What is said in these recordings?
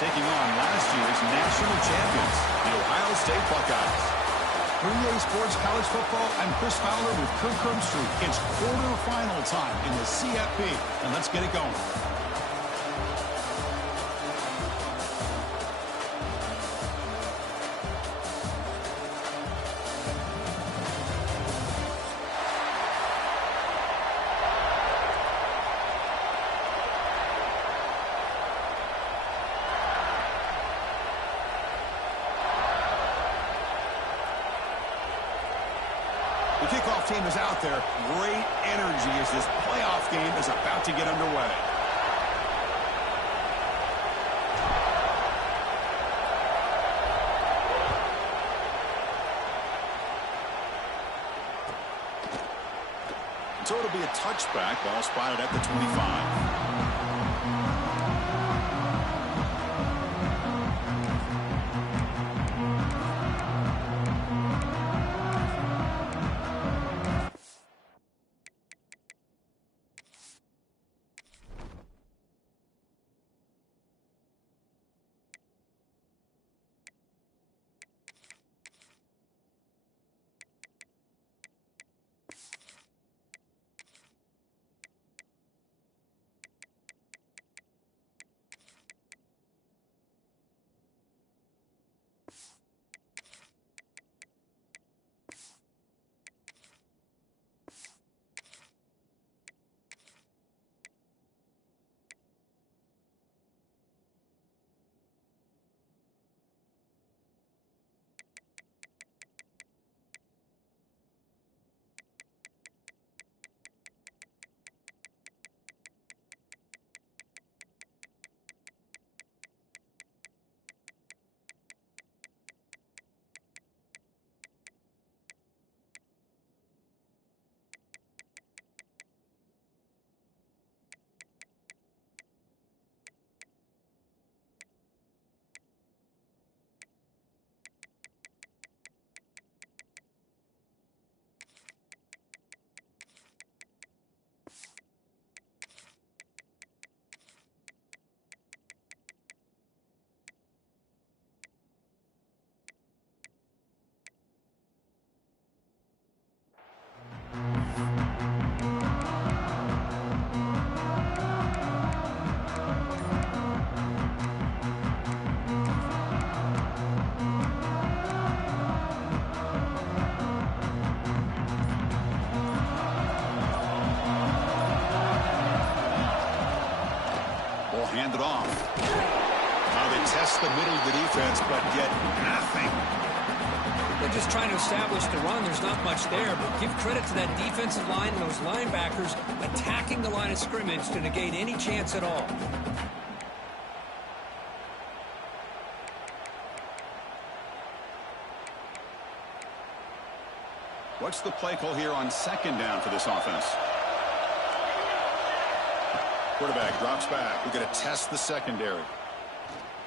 taking on last year's national champions, the Ohio State Buckeyes. 3A Sports College Football, I'm Chris Fowler with Kirk Herbstreit. It's quarterfinal time in the CFP, and let's get it going. The kickoff team is out there. Great energy as this playoff game is about to get underway. So it'll be a touchback. Ball spotted at the 25. Handed off. Now they test the middle of the defense, but get nothing. They're just trying to establish the run. There's not much there, but give credit to that defensive line and those linebackers attacking the line of scrimmage to negate any chance at all. What's the play call here on second down for this offense? Quarterback drops back. We're going to test the secondary.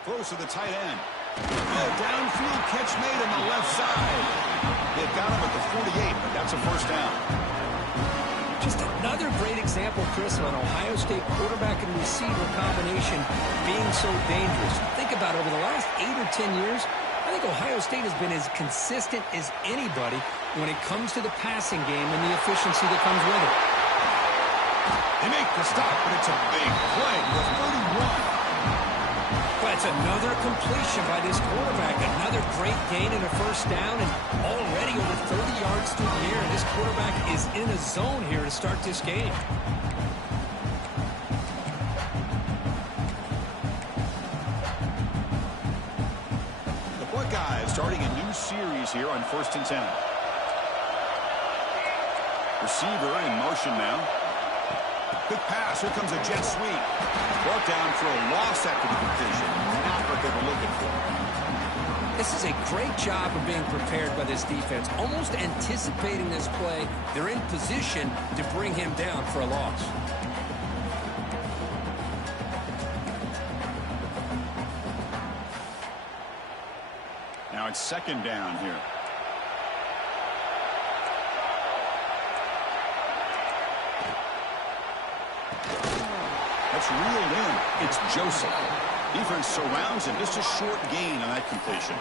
Throws to the tight end. Good downfield catch made on the left side. It got him at the 48, but that's a first down. Just another great example, Chris, of an Ohio State quarterback and receiver combination being so dangerous. Think about it, over the last 8 or 10 years, I think Ohio State has been as consistent as anybody when it comes to the passing game and the efficiency that comes with it. They make the stop, but it's a big play with 31. That's another completion by this quarterback. Another great gain and a first down, and already over 30 yards through the air. This quarterback is in a zone here to start this game. The Buckeyes starting a new series here on 1st and 10. Receiver in motion now. Quick pass. Here comes a jet sweep. Brought down for a loss after the completion. Not what they were looking for. This is a great job of being prepared by this defense. Almost anticipating this play. They're in position to bring him down for a loss. Now it's second down here. That's reeled in. It's Joseph. Defense surrounds him. Just a short gain on that completion.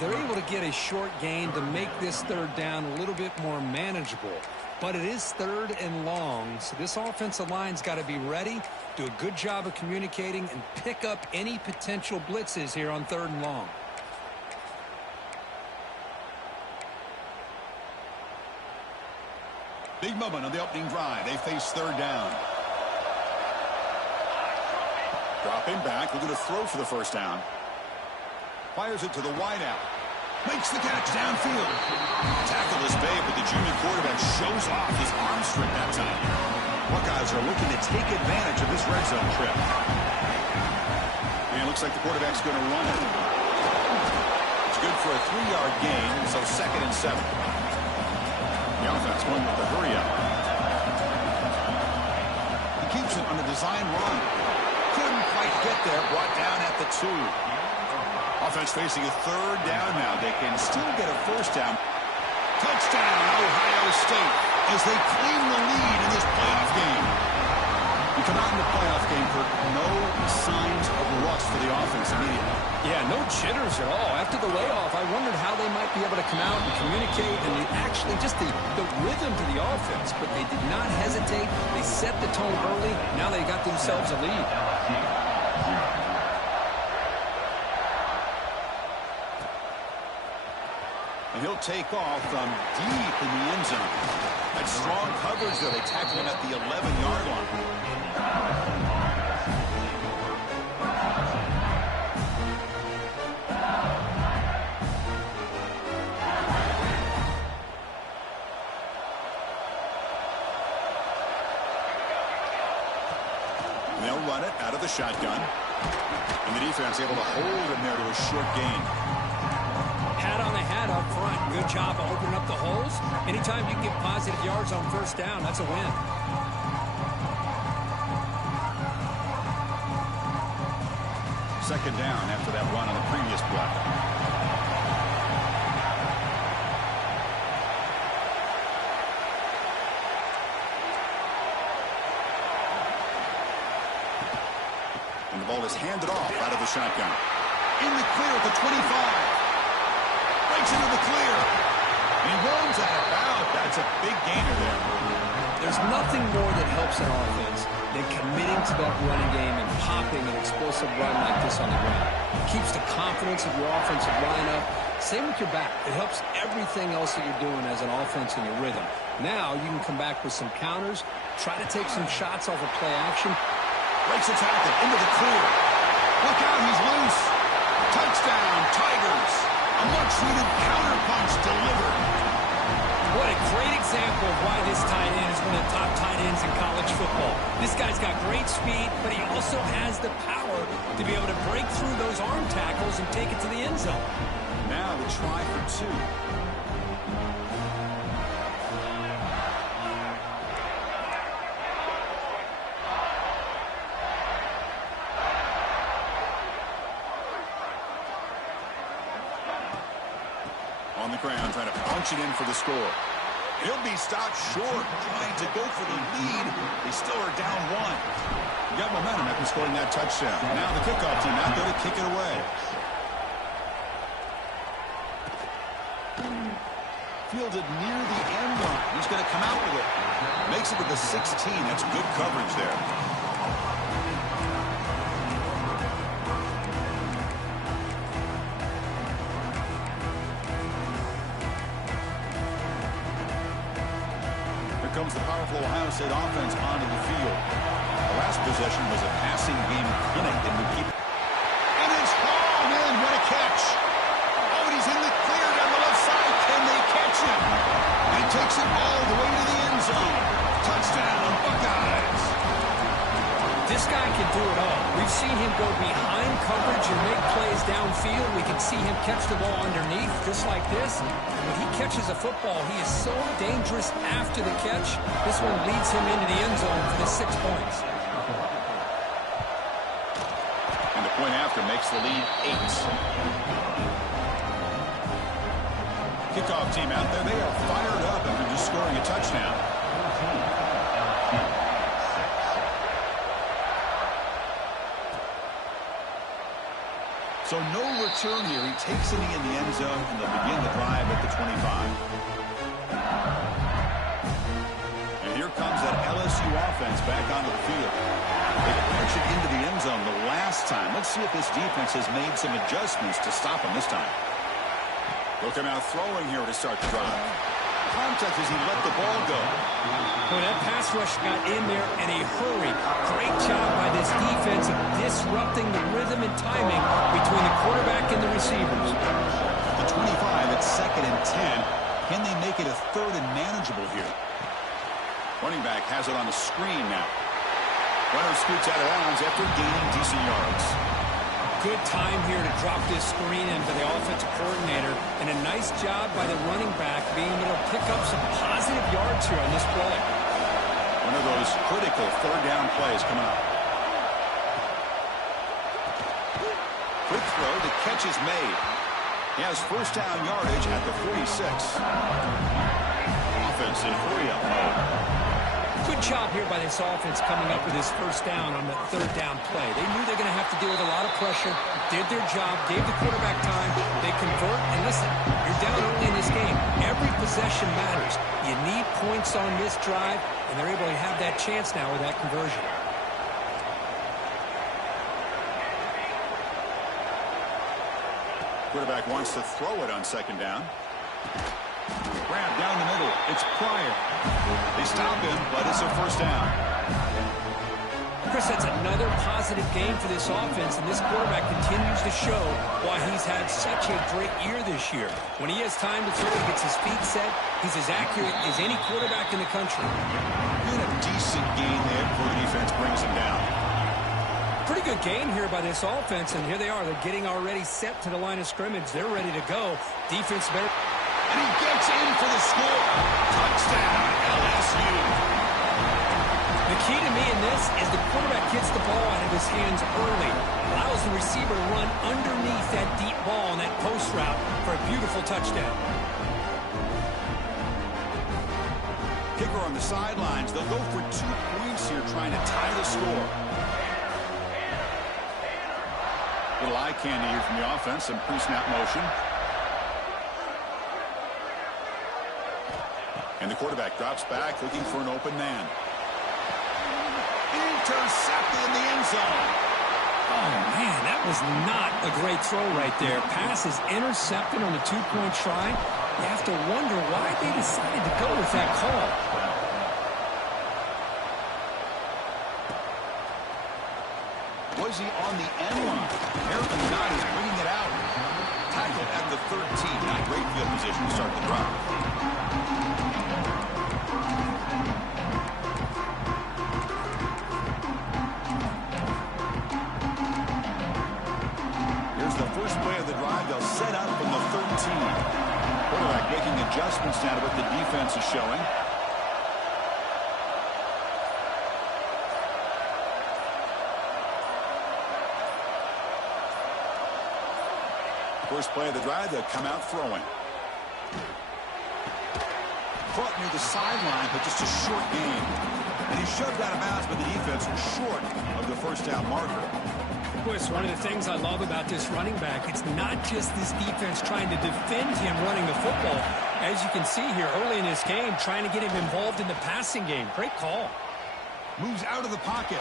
They're able to get a short gain to make this third down a little bit more manageable. But it is third and long, so this offensive line's got to be ready, do a good job of communicating, and pick up any potential blitzes here on third and long. Big moment on the opening drive. They face third down. Dropping back, looking to throw for the first down. Fires it to the wideout. Makes the catch downfield. Tackle is made, but the junior quarterback shows off his arm strength that time. Buckeyes are looking to take advantage of this red zone trip. And it looks like the quarterback's going to run it. It's good for a 3-yard gain, so 2nd and 7. The offense going with the hurry up. He keeps it on a design run. Couldn't quite get there, brought down at the 2. Offense facing a third down now. They can still get a first down. Touchdown, Ohio State, as they claim the lead in this playoff game. We come out in the playoff game for no signs of rust for the offense immediately. Yeah, no jitters at all. After the layoff, I wondered how they might be able to come out and communicate and actually just the rhythm to the offense. But they did not hesitate. They set the tone early. Now they got themselves a lead. And he'll take off from deep in the end zone. That strong coverage, though. They tackle him at the 11-yard line. And they'll run it out of the shotgun. And the defense able to hold him there to a short gain. Pat on the hat up front. Good job of opening up the holes. Anytime you can get positive yards on first down, that's a win. Second down after that run on the previous play. And the ball is handed off out of the shotgun. In the clear at the 25. Breaks into the clear. And he runs out of bounds. That's a big gainer there. There's nothing more that helps an offense than committing to that running game and popping an explosive run like this on the ground. It keeps the confidence of your offensive line up. Same with your back. It helps everything else that you're doing as an offense in your rhythm. Now you can come back with some counters, try to take some shots off of play action. Breaks a tackle into the clear. Look out, he's loose. Touchdown, Tigers. A much-needed counterpunch delivered. What a great example of why this tight end is one of the top tight ends in college football. This guy's got great speed, but he also has the power to be able to break through those arm tackles and take it to the end zone. Now the try for 2. On the ground, trying to punch it in for the score. He'll be stopped short, trying to go for the lead. They still are down 1. Got momentum after scoring that touchdown. Now the kickoff team out there to kick it away. Fielded near the end line. He's going to come out with it. Makes it with the 16. That's good coverage there. Comes the powerful Ohio State offense onto the field. The last possession was a passing game clinic, and we keep. And it's hauled in. What a catch. Oh, and he's in the clear down the left side. Can they catch him? And he takes it all the way to the end zone. Touchdown, Buckeyes. This guy can do it all. We've seen him go behind coverage and make plays downfield. We can see him catch the ball underneath, just like this. When he catches a football, he is so dangerous after the catch. This one leads him into the end zone for the 6 points. And the point after makes the lead 8. Kickoff team out there, they are fired up after just scoring a touchdown. So no return here. He takes a knee in the end zone, and they'll begin the drive at the 25. And here comes that LSU offense back onto the field. They marched it into the end zone the last time. Let's see if this defense has made some adjustments to stop him this time. They'll come out throwing here to start the drive. Contact as he let the ball go. Boy, that pass rush got in there in a hurry. Great job by this defense of disrupting the rhythm and timing between the quarterback and the receivers. The 25 at 2nd and 10. Can they make it a 3rd and manageable here? Running back has it on the screen now. Runner scoots out of bounds after gaining decent yards. Good time here to drop this screen in for the offensive coordinator, and a nice job by the running back being able to pick up some positive yards here on this play. One of those critical 3rd down plays coming up. Quick throw, the catch is made. He has 1st down yardage at the 46. Offense in hurry-up mode. Good job here by this offense coming up with his 1st down on the 3rd down play. They knew they were going to have to deal with a lot of pressure, did their job, gave the quarterback time, they convert, and listen, you're down early in this game. Every possession matters. You need points on this drive, and they're able to have that chance now with that conversion. Quarterback wants to throw it on 2nd down. Grab down the middle. It's Pryor. They stop him, but it's a 1st down. Chris, that's another positive game for this offense, and this quarterback continues to show why he's had such a great year this year. When he has time to throw, he gets his feet set. He's as accurate as any quarterback in the country. Good, a decent game there before the defense brings him down. Pretty good game here by this offense, and here they are. They're getting already set to the line of scrimmage. They're ready to go. Defense better. And he gets in for the score. Touchdown, LSU. The key to me in this is the quarterback gets the ball out of his hands early, allows the receiver to run underneath that deep ball on that post route for a beautiful touchdown. Kicker on the sidelines. They'll go for 2 points here, trying to tie the score. Little eye candy here from the offense. Some pre-snap motion. And the quarterback drops back, looking for an open man. Intercepted in the end zone. Oh, man, that was not a great throw right there. Pass is intercepted on a 2-point try. You have to wonder why they decided to go with that call. Was he on the end line? Harrison Knott is bringing it out. Tackled at the 13. Not great field position to start the drive. Here's the first play of the drive. They'll set up from the 13. Quarterback making adjustments now to what the defense is showing. First play of the drive, they'll come out throwing. Caught near the sideline, but just a short gain. And he shoved out of bounds, but the defense was short of the 1st down marker. Boy, it's one of the things I love about this running back. It's not just this defense trying to defend him running the football. As you can see here early in this game, trying to get him involved in the passing game. Great call. Moves out of the pocket.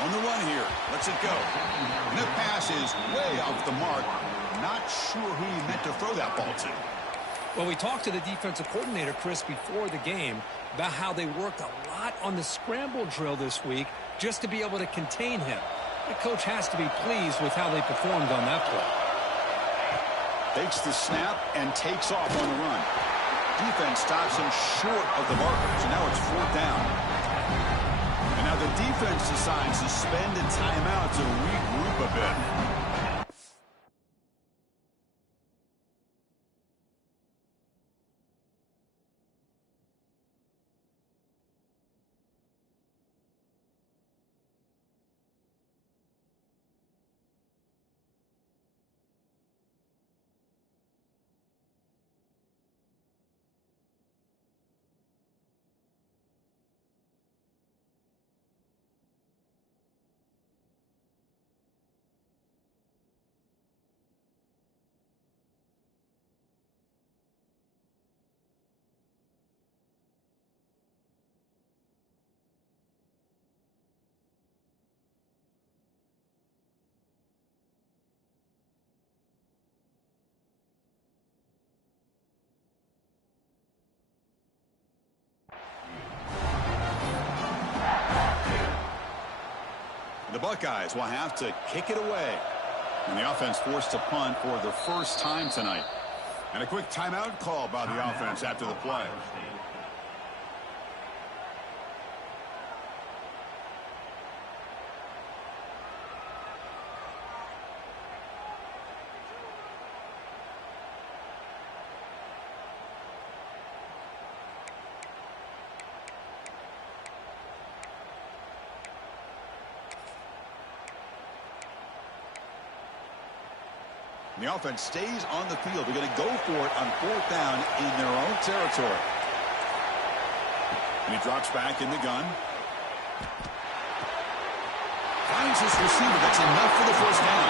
On the run here. Lets it go. And the pass is way off the mark. Not sure who he meant to throw that ball to. Well, we talked to the defensive coordinator, Chris, before the game about how they worked a lot on the scramble drill this week just to be able to contain him. The coach has to be pleased with how they performed on that play. Takes the snap and takes off on the run. Defense stops him short of the marker, so now it's 4th down. And now the defense decides to spend a timeout to regroup a bit. Buckeyes will have to kick it away. And the offense forced to punt for the first time tonight. And a quick timeout call by the offense after the play. The offense stays on the field. They're going to go for it on 4th down in their own territory. And he drops back in the gun. Finds his receiver. That's enough for the first down.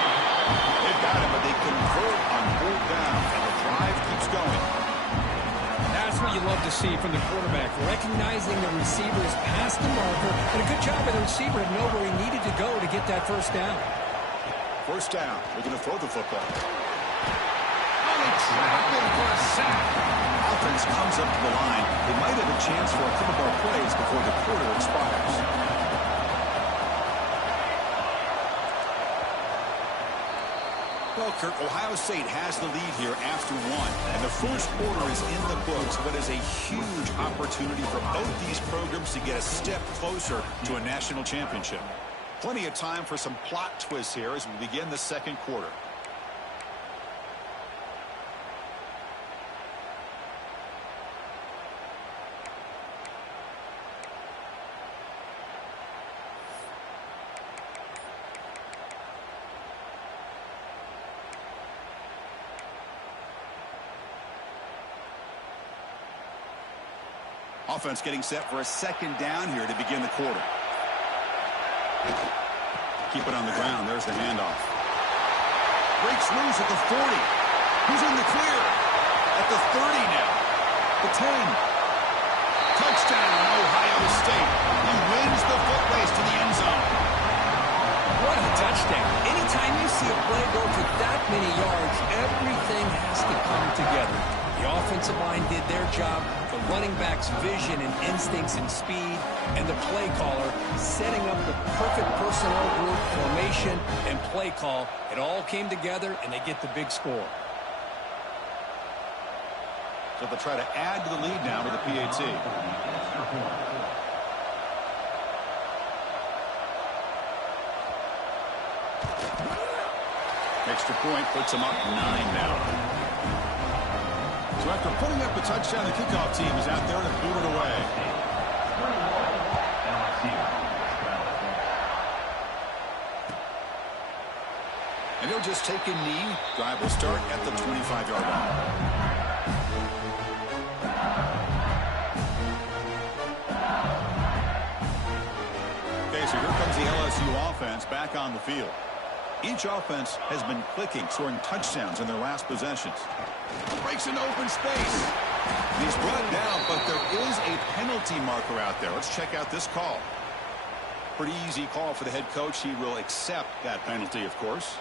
They've got him, but they convert on 4th down, and the drive keeps going. That's what you love to see from the quarterback, recognizing the receiver is past the marker, and a good job by the receiver to know where he needed to go to get that first down. First down. We're going to throw the football. Oh, they trap him for a sack. Offense comes up to the line. They might have a chance for a couple more plays before the quarter expires. Well, Kirk, Ohio State has the lead here after 1. And the first quarter is in the books, but is a huge opportunity for both these programs to get a step closer to a national championship. Plenty of time for some plot twists here as we begin the second quarter. Offense getting set for a second down here to begin the quarter. Keep it on the ground. There's the handoff. Breaks loose at the 40. Who's in the clear? At the 30 now. The 10. Touchdown, Ohio State. He wins the foot race to the end zone. What a touchdown. Anytime you see a play go for that many yards, everything has to come together. The offensive line did their job, the running back's vision and instincts and speed, and the play caller setting up the perfect personnel group, formation, and play call. It all came together, and they get the big score. So they'll try to add to the lead now with the PAT. Extra point puts them up 9 now. So after putting up a touchdown, the kickoff team is out there to boot it away. And he'll just take a knee. Drive will start at the 25-yard line. Okay, so here comes the LSU offense back on the field. Each offense has been clicking, scoring touchdowns in their last possessions. Breaks into open space. He's brought down, but there is a penalty marker out there. Let's check out this call. Pretty easy call for the head coach. He will accept that penalty, of course.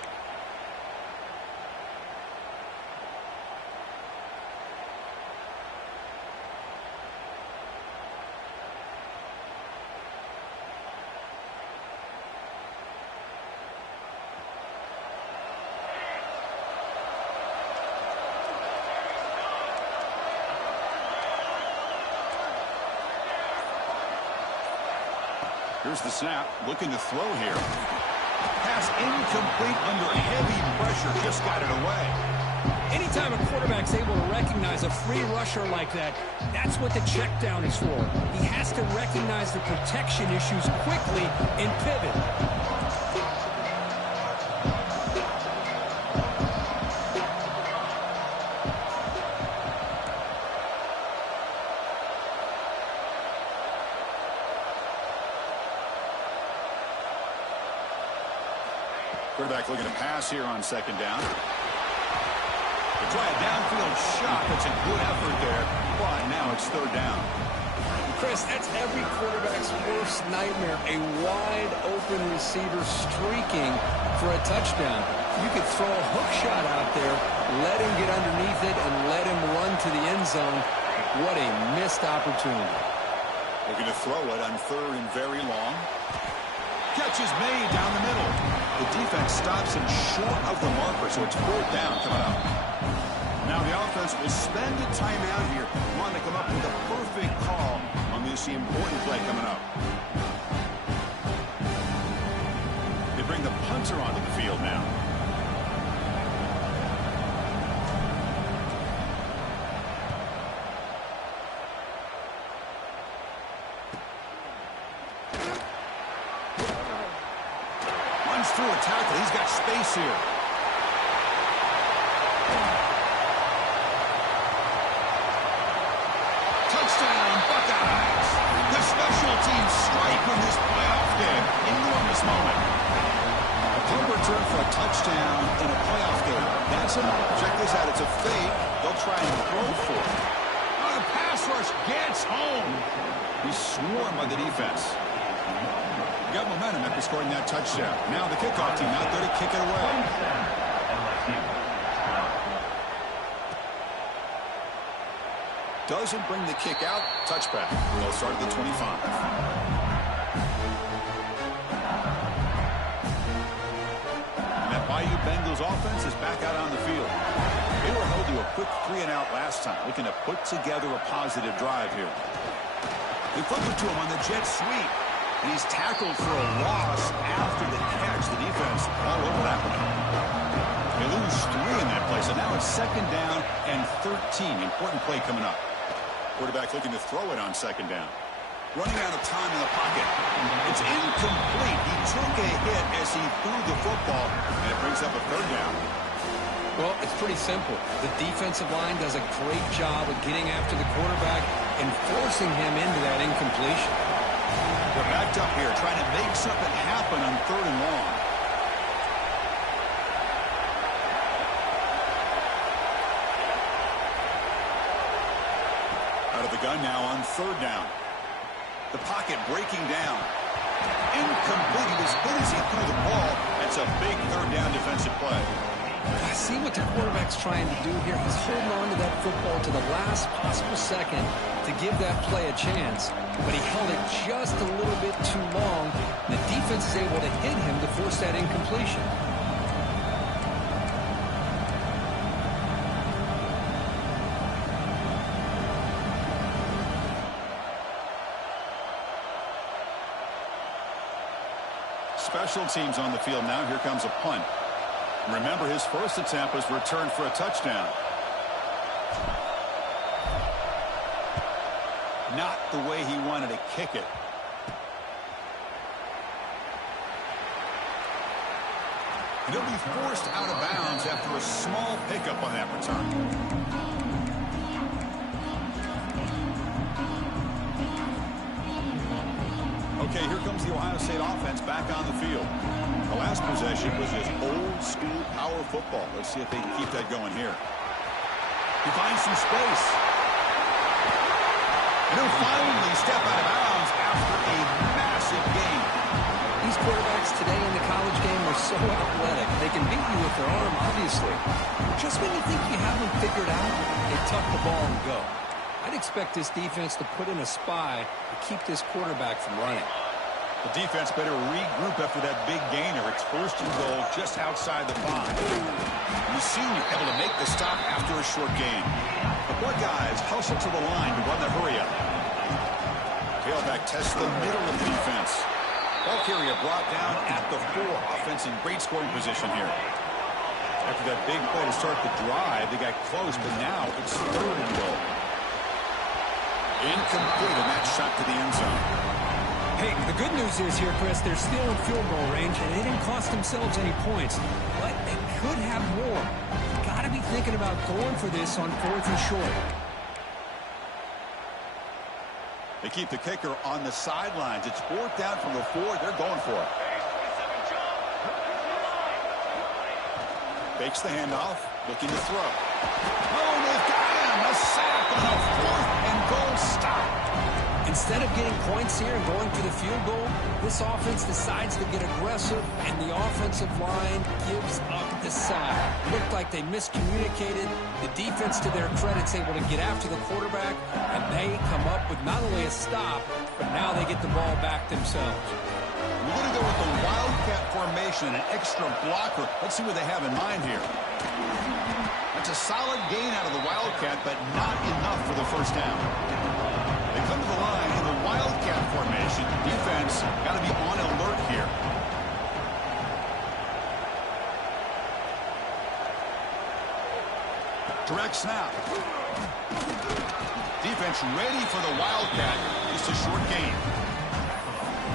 Here's the snap, looking to throw here. Pass incomplete under heavy pressure, just got it away. Anytime a quarterback's able to recognize a free rusher like that, that's what the check down is for. He has to recognize the protection issues quickly and pivot. Quarterback looking to pass here on second down. They try a downfield shot. That's a good effort there, but now it's third down. Chris, that's every quarterback's worst nightmare. A wide-open receiver streaking for a touchdown. You could throw a hook shot out there, let him get underneath it, and let him run to the end zone. What a missed opportunity. Looking to throw it on third and very long. Catch is made down the middle. The defense stops him short of the marker, so it's 4th down coming up. Now the offense will spend a timeout here. Want to come up with a perfect call on this important play coming up. They bring the punter onto the field now. Runs through a tackle. He's got space here. Touchdown, Buckeyes. The special teams strike in this playoff game. Enormous moment. A punt return for a touchdown in a playoff game. That's enough. Check this out. It's a fake. They'll try and throw for it. Oh, the pass rush gets home. He's swarmed by the defense. Got momentum after scoring that touchdown. Now the kickoff team out there to kick it away. Doesn't bring the kick out. Touchback. They'll start at the 25. And that Bayou Bengals offense is back out on the field. They were held to a quick 3-and-out last time, looking to put together a positive drive here. They flip it to him on the jet sweep. And he's tackled for a loss after the catch. The defense all over that one. They lose 3 in that play, so now it's 2nd down and 13. Important play coming up. Quarterback looking to throw it on 2nd down. Running out of time in the pocket. It's incomplete. He took a hit as he threw the football, and it brings up a 3rd down. Well, it's pretty simple. The defensive line does a great job of getting after the quarterback and forcing him into that incompletion. They're backed up here, trying to make something happen on 3rd and long. Out of the gun now on 3rd down. The pocket breaking down. Incomplete. He was hit as he threw the ball. That's a big 3rd down defensive play. I see what the quarterback's trying to do here. He's holding on to that football to the last possible second to give that play a chance. But he held it just a little bit too long. The defense is able to hit him to force that incompletion. Special teams on the field now. Here comes a punt. Remember, his first attempt was returned for a touchdown. Not the way he wanted to kick it. And he'll be forced out of bounds after a small pickup on that return. Okay, here comes the Ohio State offense back on the field. The last possession was just old-school power football. Let's see if they can keep that going here. He finds some space. And he'll finally step out of bounds after a massive gain. These quarterbacks today in the college game are so athletic. They can beat you with their arm, obviously. Just when you think you have them figured out, they tuck the ball and go. I'd expect this defense to put in a spy to keep this quarterback from running. The defense better regroup after that big gainer. It's 1st and goal just outside the 5. The senior able to make the stop after a short gain. The Buckeyes hustle to the line to run the hurry-up. Tailback tests the middle of the defense. Ball carrier brought down at the 4. Offense in great scoring position here. After that big play to start the drive, they got close, but now it's 3rd and goal. Incomplete, and that shot to the end zone. Hey, the good news is here, Chris, they're still in field goal range, and they didn't cost themselves any points. But they could have more. You got to be thinking about going for this on 4th and short. They keep the kicker on the sidelines. It's 4th down from the 4. They're going for it. Fakes the handoff, looking to throw. Oh, they've got him! A sack on a 4th and goal stop. Instead of getting points here and going for the field goal, this offense decides to get aggressive, and the offensive line gives up the sack. Looked like they miscommunicated. The defense, to their credit, is able to get after the quarterback, and they come up with not only a stop, but now they get the ball back themselves. We're going to go with the Wildcat formation, an extra blocker. Let's see what they have in mind here. That's a solid gain out of the Wildcat, but not enough for the first down. They come to the line in the Wildcat formation. Defense got to be on alert here. Direct snap. Defense ready for the Wildcat. Just a short gain.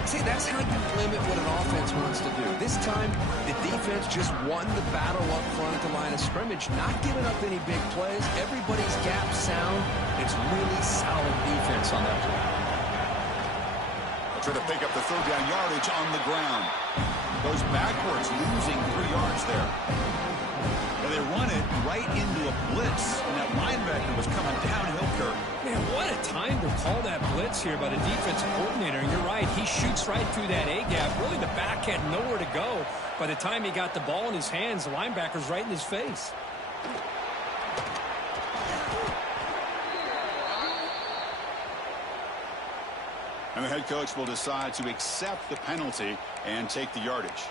See, that's how you limit what an offense wants to do. This time, the defense just won the battle up front at the line of scrimmage, not giving up any big plays. Everybody's gap sound. It's really solid defense on that play. They'll try to pick up the third down yardage on the ground. Goes backwards, losing 3 yards there. And they run it right into a blitz, and that linebacker was coming downhill, Kirk. Man, what a time to call that blitz here by the defensive coordinator. And you're right, he shoots right through that A-gap. Really, the back had nowhere to go. By the time he got the ball in his hands, the linebacker's right in his face. And the head coach will decide to accept the penalty and take the yardage.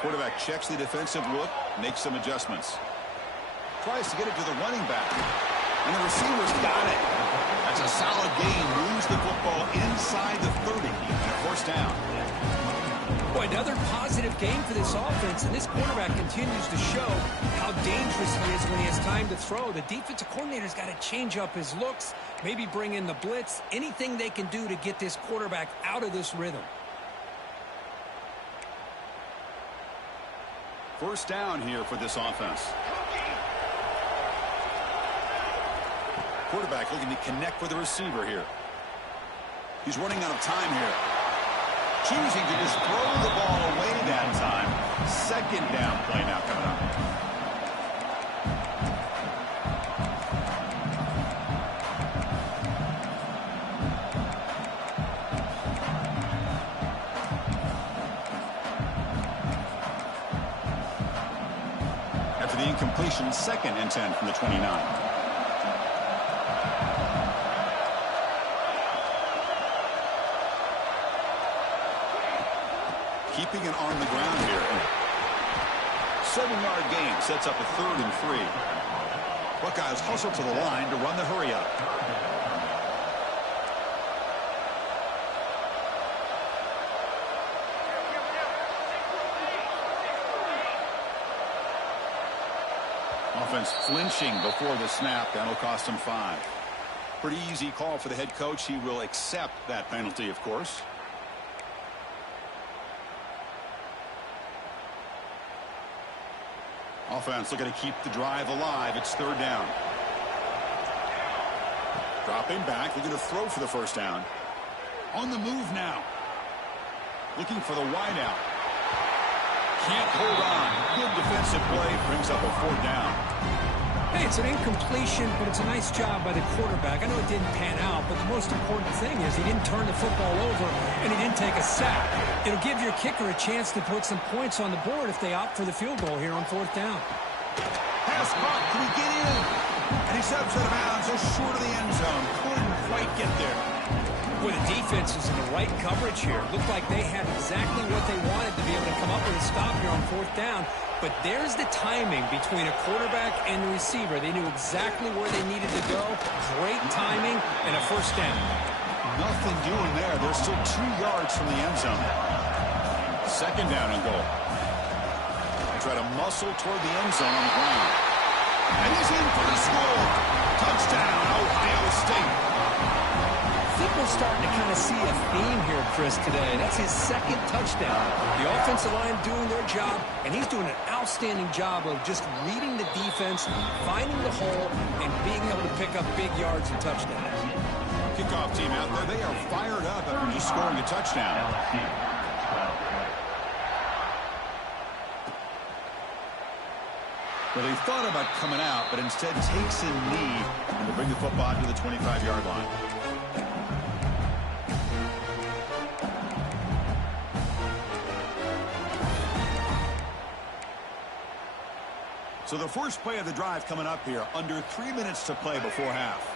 Quarterback checks the defensive look, makes some adjustments. Tries to get it to the running back. And the receiver's got it. That's a solid gain. Moves the football inside the 30 and a first down. Boy, another positive game for this offense, and this quarterback continues to show how dangerous he is when he has time to throw. The defensive coordinator's got to change up his looks, maybe bring in the blitz, anything they can do to get this quarterback out of this rhythm. First down here for this offense. Quarterback looking to connect with the receiver here. He's running out of time here. Choosing to just throw the ball away that time. Second down play now coming up. After the incompletion, 2nd and 10 from the 29. Keeping it on the ground here. 7-yard gain sets up a 3rd and 3. Buckeyes hustle to the line to run the hurry up. Offense flinching before the snap. That'll cost him 5. Pretty easy call for the head coach. He will accept that penalty, of course. Offense looking to keep the drive alive. It's 3rd down. Dropping back, looking to throw for the first down. On the move now. Looking for the wideout. Can't hold on. Good defensive play. Brings up a 4th down. Hey, it's an incompletion, but it's a nice job by the quarterback. I know it didn't pan out, but the most important thing is he didn't turn the football over and he didn't take a sack. It'll give your kicker a chance to put some points on the board if they opt for the field goal here on 4th down. Pass caught. Can he get in? And he's upset of bounds, just short of the end zone. Couldn't quite get there. Boy, the defense is in the right coverage here. Looked like they had exactly what they wanted to be able to come up with a stop here on 4th down. But there's the timing between a quarterback and the receiver. They knew exactly where they needed to go. Great timing and a first down. Nothing doing there. They're still 2 yards from the end zone. 2nd down and goal. They try to muscle toward the end zone on the ground. And he's in for the score. Touchdown, Ohio State. I think we're starting to kind of see a theme here, Chris, today. That's his 2nd touchdown. The offensive line doing their job, and he's doing an outstanding job of just reading the defense, finding the hole, and being able to pick up big yards and touchdowns. Kickoff team out there. They are fired up after just scoring a touchdown. Well, they thought about coming out, but instead takes a knee and will bring the football to the 25-yard line. So the first play of the drive coming up here, under 3 minutes to play before half.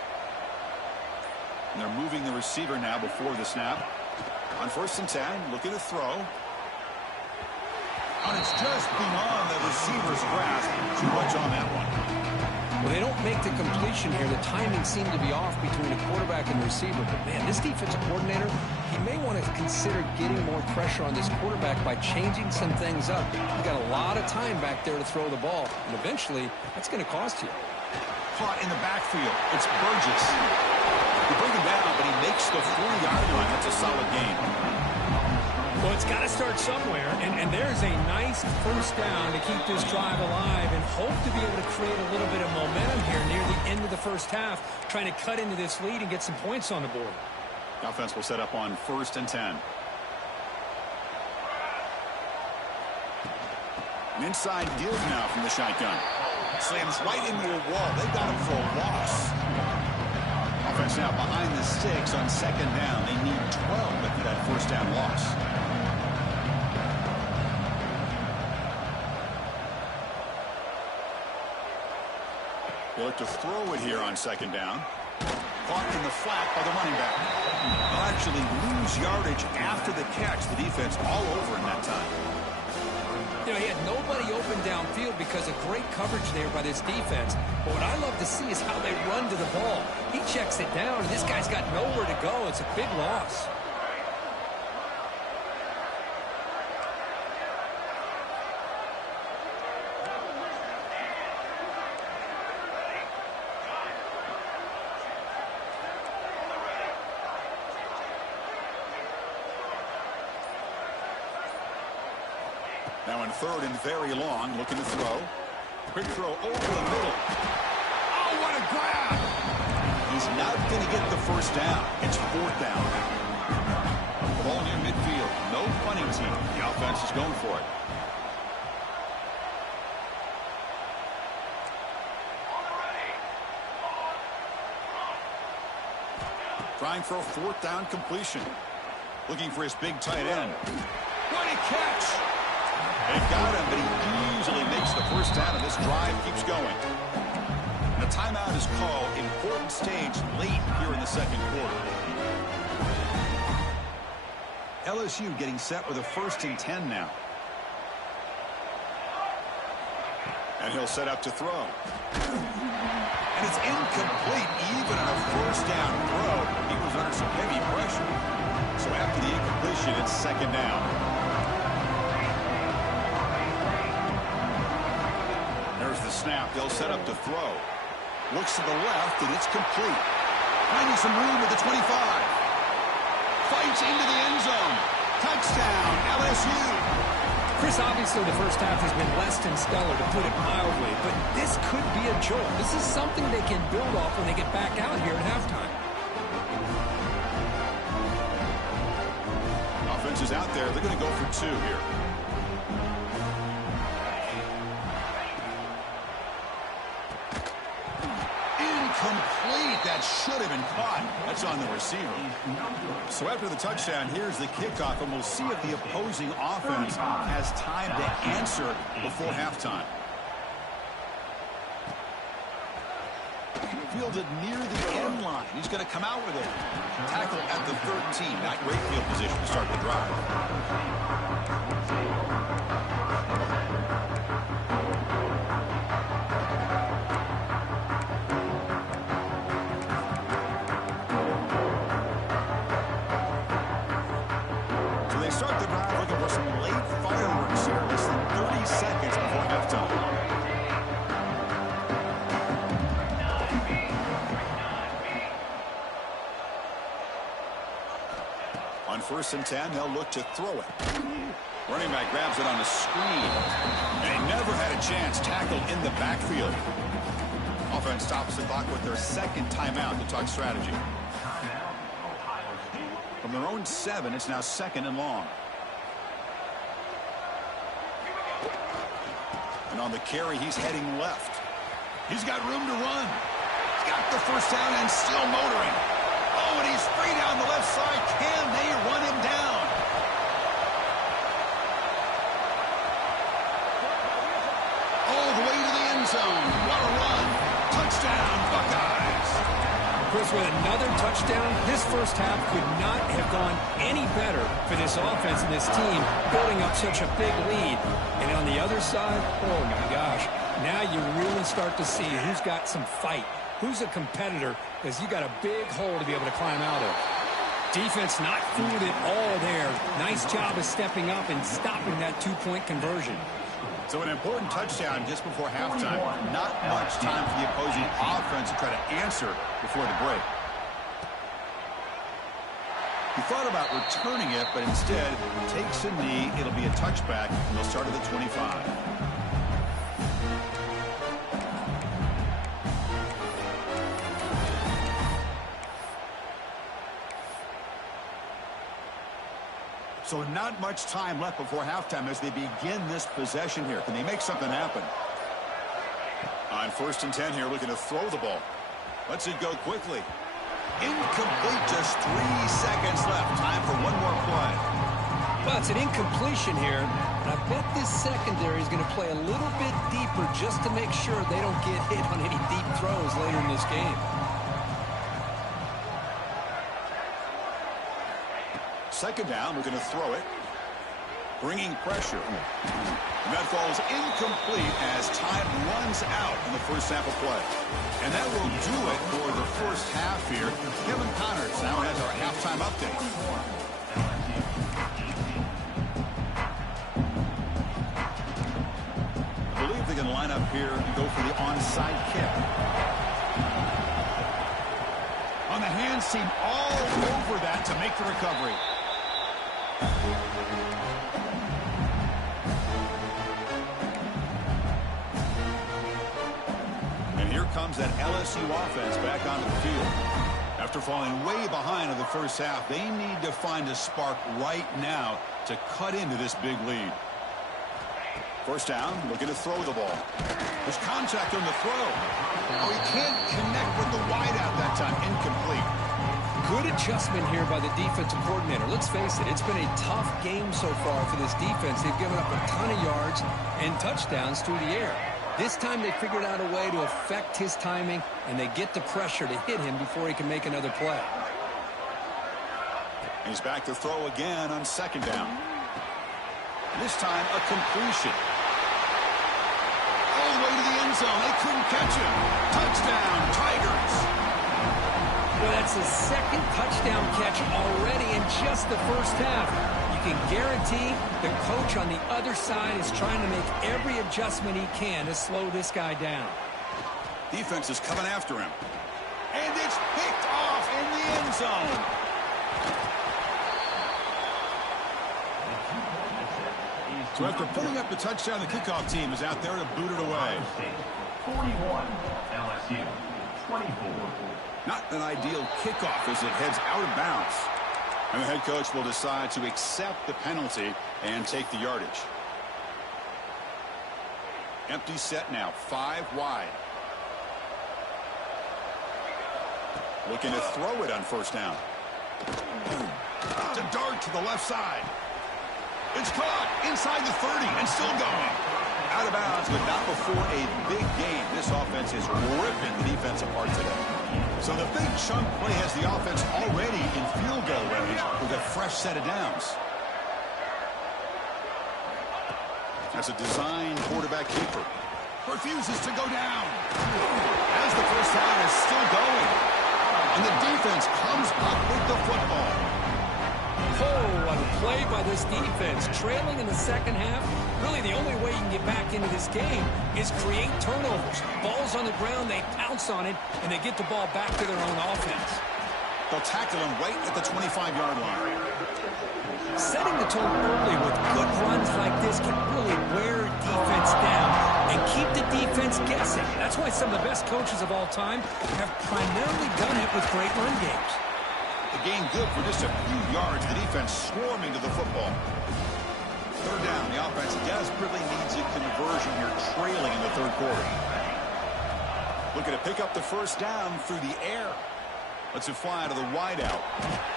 And they're moving the receiver now before the snap. On 1st and 10, looking to throw. And it's just beyond the receiver's grasp. Too much on that one. Well, they don't make the completion here. The timing seemed to be off between the quarterback and the receiver. But, man, this defensive coordinator, he may want to consider getting more pressure on this quarterback by changing some things up. You got a lot of time back there to throw the ball, and eventually that's going to cost you. Caught in the backfield. It's Burgess. You bring him down, but he makes the 40-yard line. That's a solid game. Well, it's got to start somewhere, and there's a nice first down to keep this drive alive and hope to be able to create a little bit of momentum here near the end of the first half, trying to cut into this lead and get some points on the board. The offense will set up on 1st and 10. An inside deal now from the shotgun. Slams right into a wall. They got him for a loss. Offense now behind the sticks on 2nd down. They need 12 after that first down loss. They look to throw it here on 2nd down. Caught in the flat by the running back. They'll actually lose yardage after the catch. The defense all over in that time. You know, he had nobody open downfield because of great coverage there by this defense. But what I love to see is how they run to the ball. He checks it down, and this guy's got nowhere to go. It's a big loss. Now in 3rd and very long, looking to throw. Quick throw over the middle. Oh, what a grab! He's not going to get the first down. It's 4th down. The ball near midfield. No punting team. The offense is going for it. Trying for a 4th down completion. Looking for his big tight end. What a catch! They've got him, but he easily makes the first down, and this drive keeps going. And a timeout is called. Important stage late here in the 2nd quarter. LSU getting set with a 1st and 10 now. And he'll set up to throw. And it's incomplete, even on a 1st down throw. He was under some heavy pressure. So after the incompletion, it's 2nd down. There's the snap. They'll set up to throw. Looks to the left, and it's complete. Finding some room at the 25. Fights into the end zone. Touchdown, LSU. Chris, obviously the first half has been less than stellar, to put it mildly, but this could be a jolt. This is something they can build off when they get back out here at halftime. Offense is out there. They're going to go for 2 here. Incomplete. That should have been caught. That's on the receiver. So after the touchdown, here's the kickoff, and we'll see if the opposing offense has time to answer before halftime. Fielded near the end line. He's going to come out with it. Tackle at the 13. Not great field position to start the drive. Start the drive looking for some late fireworks here. Less than 30 seconds before halftime. On 1st and 10, they'll look to throw it. Running back grabs it on the screen. And he never had a chance. Tackled in the backfield. Offense stops the clock with their 2nd timeout to talk strategy. From their own 7, it's now 2nd and long. And on the carry, he's heading left. He's got room to run. He's got the first down and still motoring. Oh, and he's free down the left side. Can they run him down? All the way to the end zone. What a run. Touchdown, Buckeyes. Chris, with another touchdown, this first half could not have gone any better for this offense and this team, building up such a big lead. And on the other side, oh my gosh, now you really start to see who's got some fight, who's a competitor, because you got a big hole to be able to climb out of. Defense not fooled at all there. Nice job of stepping up and stopping that two-point conversion. So an important touchdown just before halftime. Not much time for the opposing offense to try to answer before the break. He thought about returning it, but instead takes a knee. It'll be a touchback, and they'll start at the 25. So not much time left before halftime as they begin this possession here. Can they make something happen? On 1st and 10 here, looking to throw the ball. Lets it go quickly. Incomplete, just 3 seconds left. Time for one more play. Well, it's an incompletion here. And I bet this secondary is going to play a little bit deeper just to make sure they don't get hit on any deep throws later in this game. Second down, we're going to throw it. Bringing pressure. And that falls incomplete as time runs out in the first half of play. And that will do it for the first half here. Kevin Connors now has our halftime update. I believe they can line up here and go for the onside kick. On the hands team all over that to make the recovery. And here comes that LSU offense back onto the field. After falling way behind in the first half, they need to find a spark right now to cut into this big lead. First down, looking to throw the ball. There's contact on the throw. Oh, he can't connect with the wideout that time. Incomplete. Good adjustment here by the defensive coordinator. Let's face it, it's been a tough game so far for this defense. They've given up a ton of yards and touchdowns through the air. This time they figured out a way to affect his timing, and they get the pressure to hit him before he can make another play. He's back to throw again on second down. This time a completion. All the way to the end zone. They couldn't catch him. Touchdown, Tigers. Well, that's his second touchdown catch already in just the first half. You can guarantee the coach on the other side is trying to make every adjustment he can to slow this guy down. Defense is coming after him. And it's picked off in the end zone. So after putting up the touchdown, the kickoff team is out there to boot it away. 41, LSU, 24. Not an ideal kickoff as it heads out of bounds. And the head coach will decide to accept the penalty and take the yardage. Empty set now, 5 wide. Looking to throw it on first down. It's a dart to the left side. It's caught inside the 30 and still going. Out of bounds, but not before a big game. This offense is ripping the defense apart today. So the big chunk play has the offense already in field goal range with a fresh set of downs. That's a design quarterback keeper. Refuses to go down. As the first down is still going. And the defense comes up with the football. Oh, what a play by this defense. Trailing in the second half, really the only way you can get back into this game is create turnovers. Ball's on the ground, they pounce on it, and they get the ball back to their own offense. They'll tackle him right at the 25-yard line. Setting the tone early with good runs like this can really wear defense down and keep the defense guessing. That's why some of the best coaches of all time have primarily done it with great run games. The game good for just a few yards. The defense swarming to the football. Third down. The offense desperately needs a conversion here, trailing in the third quarter. Looking to pick up the first down through the air. Lets it fly to the wideout.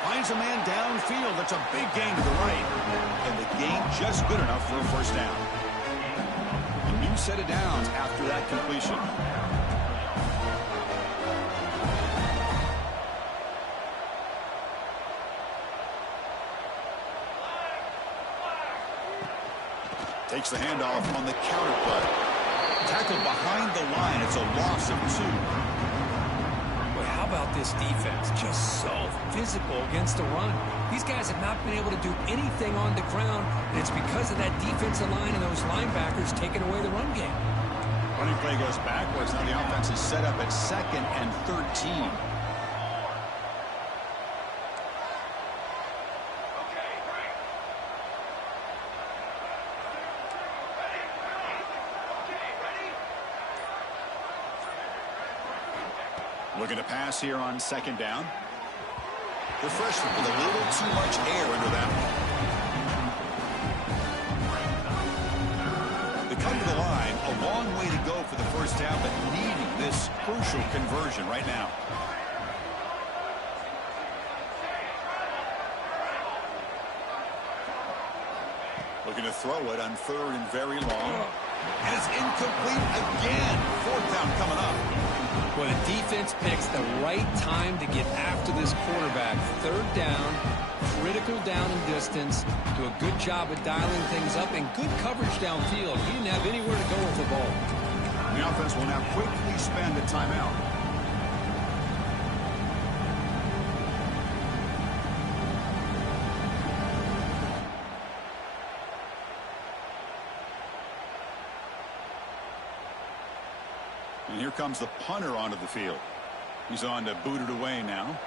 Finds a man downfield. That's a big gain to the right. And the gain just good enough for a first down. A new new set of downs after that completion. Takes the handoff on the counter play. Tackled behind the line. It's a loss of 2. Boy, how about this defense? Just so physical against the run. These guys have not been able to do anything on the ground, and it's because of that defensive line and those linebackers taking away the run game. Running play goes backwards. Now the offense is set up at 2nd and 13. Looking to pass here on 2nd down. The freshman with a little too much air under that one. They come to the line, a long way to go for the first down, but needing this crucial conversion right now. Looking to throw it on 3rd and very long. And it's incomplete again. 4th down coming up. Well, the defense picks the right time to get after this quarterback. 3rd down, critical down and distance. Do a good job of dialing things up and good coverage downfield. He didn't have anywhere to go with the ball. The offense will now quickly spend a timeout. And here comes the punter onto the field. He's on to boot it away now.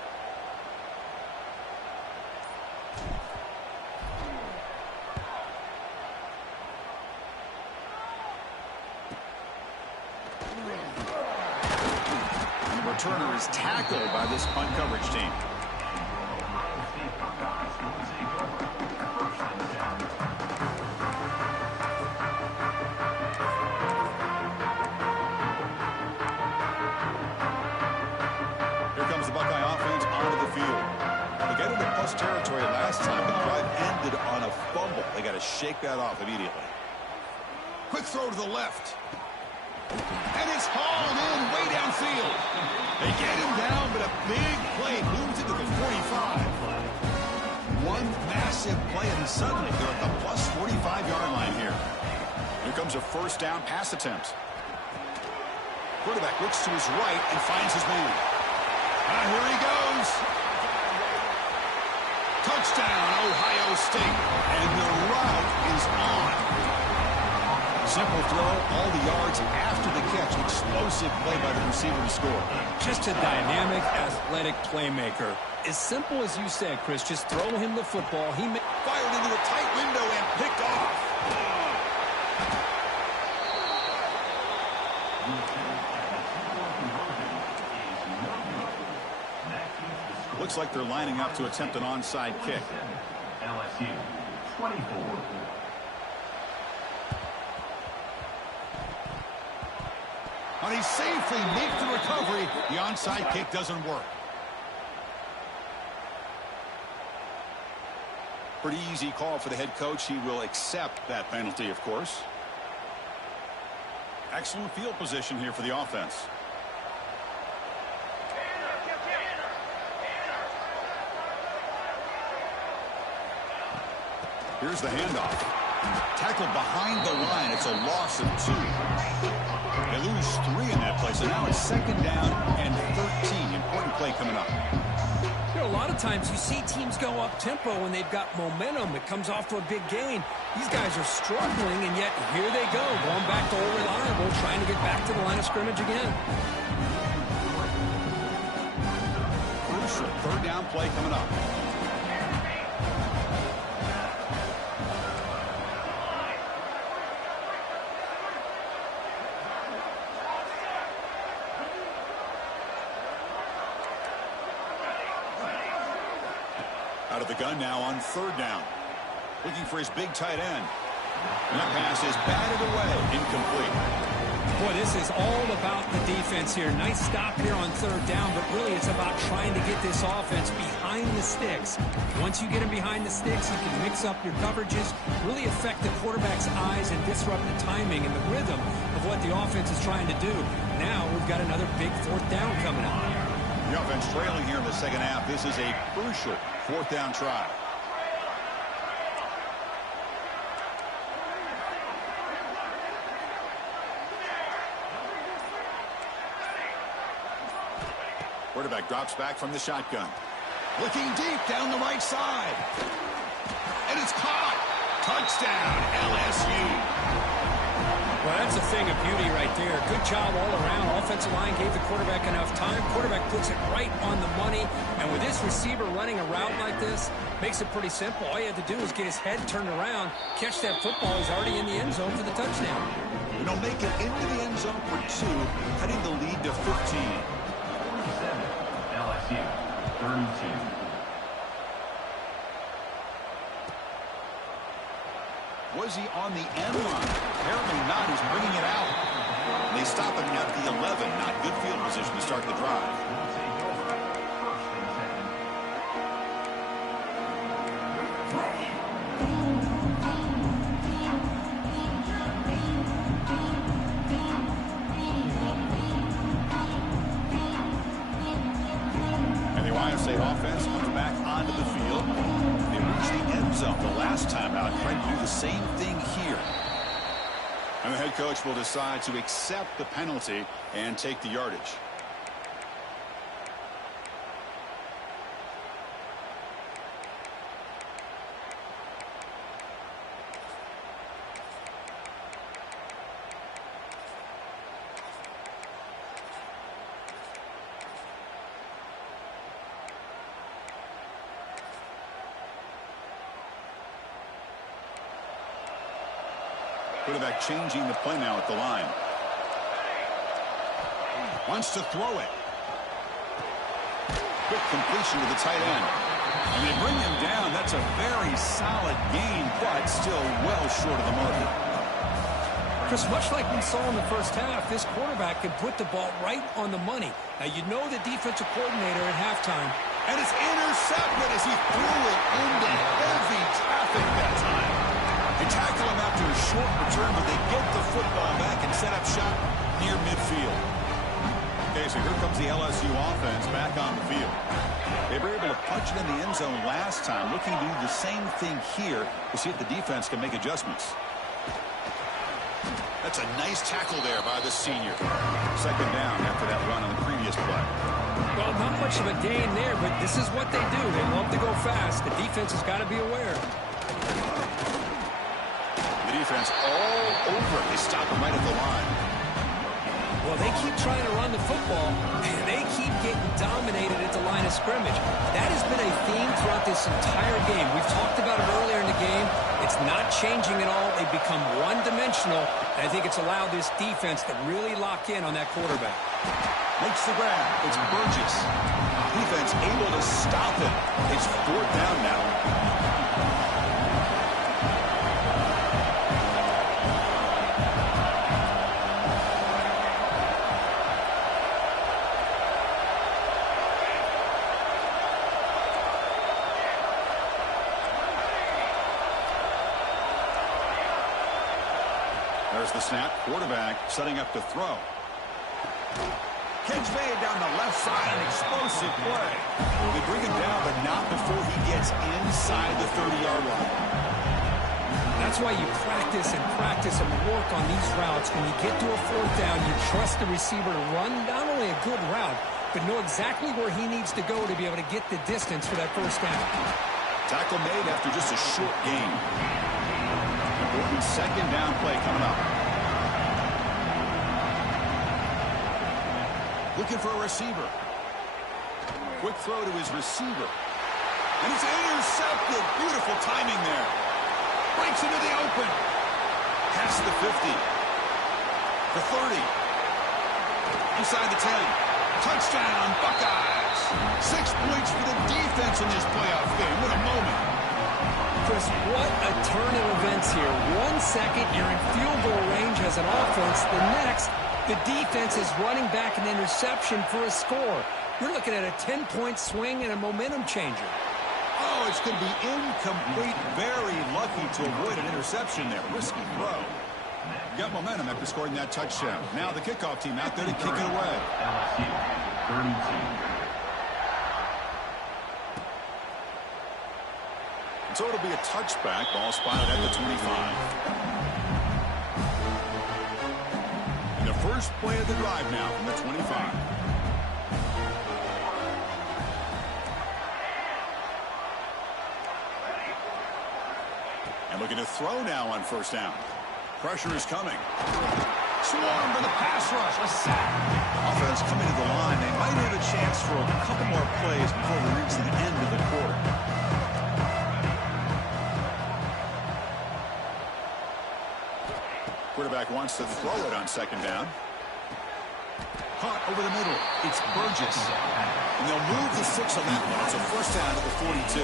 And the returner is tackled by this punt coverage team. Territory last time. The drive ended on a fumble. They got to shake that off immediately. Quick throw to the left. And it's hauled in way downfield. They get him down, but a big play moves into the 45. One massive play, and suddenly they're at the plus 45-yard line here. Here comes a 1st down pass attempt. Quarterback looks to his right and finds his man. Here he goes. Touchdown, Ohio State. And the route is on. Simple throw, all the yards after the catch. Explosive play by the receiver to score. Just a dynamic, athletic playmaker. As simple as you said, Chris, just throw him the football. He fired into a tight window and picked off. Looks like they're lining up to attempt an onside kick. LSU 24. And he safely makes the recovery. The onside kick doesn't work. Pretty easy call for the head coach. He will accept that penalty, of course. Excellent field position here for the offense. Here's the handoff. Tackled behind the line. It's a loss of 2. They lose 3 in that play, so now it's 2nd down and 13. Important play coming up. You know, a lot of times you see teams go up-tempo when they've got momentum. It comes off to a big gain. These guys are struggling, and yet here they go, going back to old reliable, trying to get back to the line of scrimmage again. Crucial 3rd down play coming up. Out of the gun now on 3rd down. Looking for his big tight end. And that pass is batted away. Incomplete. Boy, this is all about the defense here. Nice stop here on third down, but really it's about trying to get this offense behind the sticks. Once you get them behind the sticks, you can mix up your coverages, really affect the quarterback's eyes and disrupt the timing and the rhythm of what the offense is trying to do. Now we've got another big fourth down coming up. The offense trailing here in the second half. This is a crucial fourth down try. Quarterback drops back from the shotgun. Looking deep down the right side. And it's caught. Touchdown, LSU. Well, that's a thing of beauty right there. Good job all around. Offensive line gave the quarterback enough time. Quarterback puts it right on the money. And with this receiver running a route like this, makes it pretty simple. All you have to do is get his head turned around, catch that football. He's already in the end zone for the touchdown. And he'll make it into the end zone for 2, cutting the lead to 15. LSU, 32. Was he on the end line? Apparently not. He's bringing it out. They stop him at the 11. Not good field position to start the drive. Offense comes back onto the field. They reached the end zone the last time out. Trying to do the same thing here. And the head coach will decide to accept the penalty and take the yardage. Quarterback changing the play now at the line. Wants to throw it. Quick completion to the tight end. And they bring him down. That's a very solid gain, but still well short of the marker. Chris, much like we saw in the first half, this quarterback can put the ball right on the money. Now, you know the defensive coordinator at halftime. And it's intercepted as he threw it into heavy traffic that time. They tackle him after a short return, but they get the football back and set up shop near midfield. Okay, so here comes the LSU offense back on the field. They were able to punch it in the end zone last time, looking to do the same thing here to see if the defense can make adjustments. That's a nice tackle there by the senior. Second down after that run on the previous play. Well, not much of a gain there, but this is what they do. They love to go fast. The defense has got to be aware. The defense all over it. They stop him right at the line. Well, they keep trying to run the football, and they keep getting dominated at the line of scrimmage. That has been a theme throughout this entire game. We've talked about it earlier in the game. It's not changing at all. They've become one-dimensional, and I think it's allowed this defense to really lock in on that quarterback. Makes the grab. It's Burgess. Defense able to stop him. It's fourth down now. There's the snap. Quarterback setting up to throw. Catch made down the left side. An explosive play. They bring him down, but not before he gets inside the 30-yard line. That's why you practice and practice and work on these routes. When you get to a fourth down, you trust the receiver to run not only a good route, but know exactly where he needs to go to be able to get the distance for that first down. Tackle made after just a short gain. Important second down play coming up. Looking for a receiver. Quick throw to his receiver. And it's intercepted. Beautiful timing there. Breaks into the open. Past the 50. The 30. Inside the 10. Touchdown, Buckeyes. 6 points for the defense in this playoff game. What a moment. Chris, what a turn of events here. 1 second, you're in field goal range as an offense. The next, The defense is running back an interception for a score. You're looking at a 10-point swing and a momentum changer. Oh, it's going to be incomplete. Very lucky to avoid an interception there. Risky throw. Got momentum after scoring that touchdown. Now the kickoff team out there to kick it away. LSU, 32. So it'll be a touchback. Ball spotted at the 25. And the first play of the drive now from the 25. And looking to throw now on first down. Pressure is coming. Swarm for the pass rush. A sack. Offense coming to the line. They might have a chance for a couple more plays before we reach the end of the quarter. Quarterback wants to throw it on second down. Caught over the middle. It's Burgess. And they'll move the 6 on that one. It's a first down at the 42.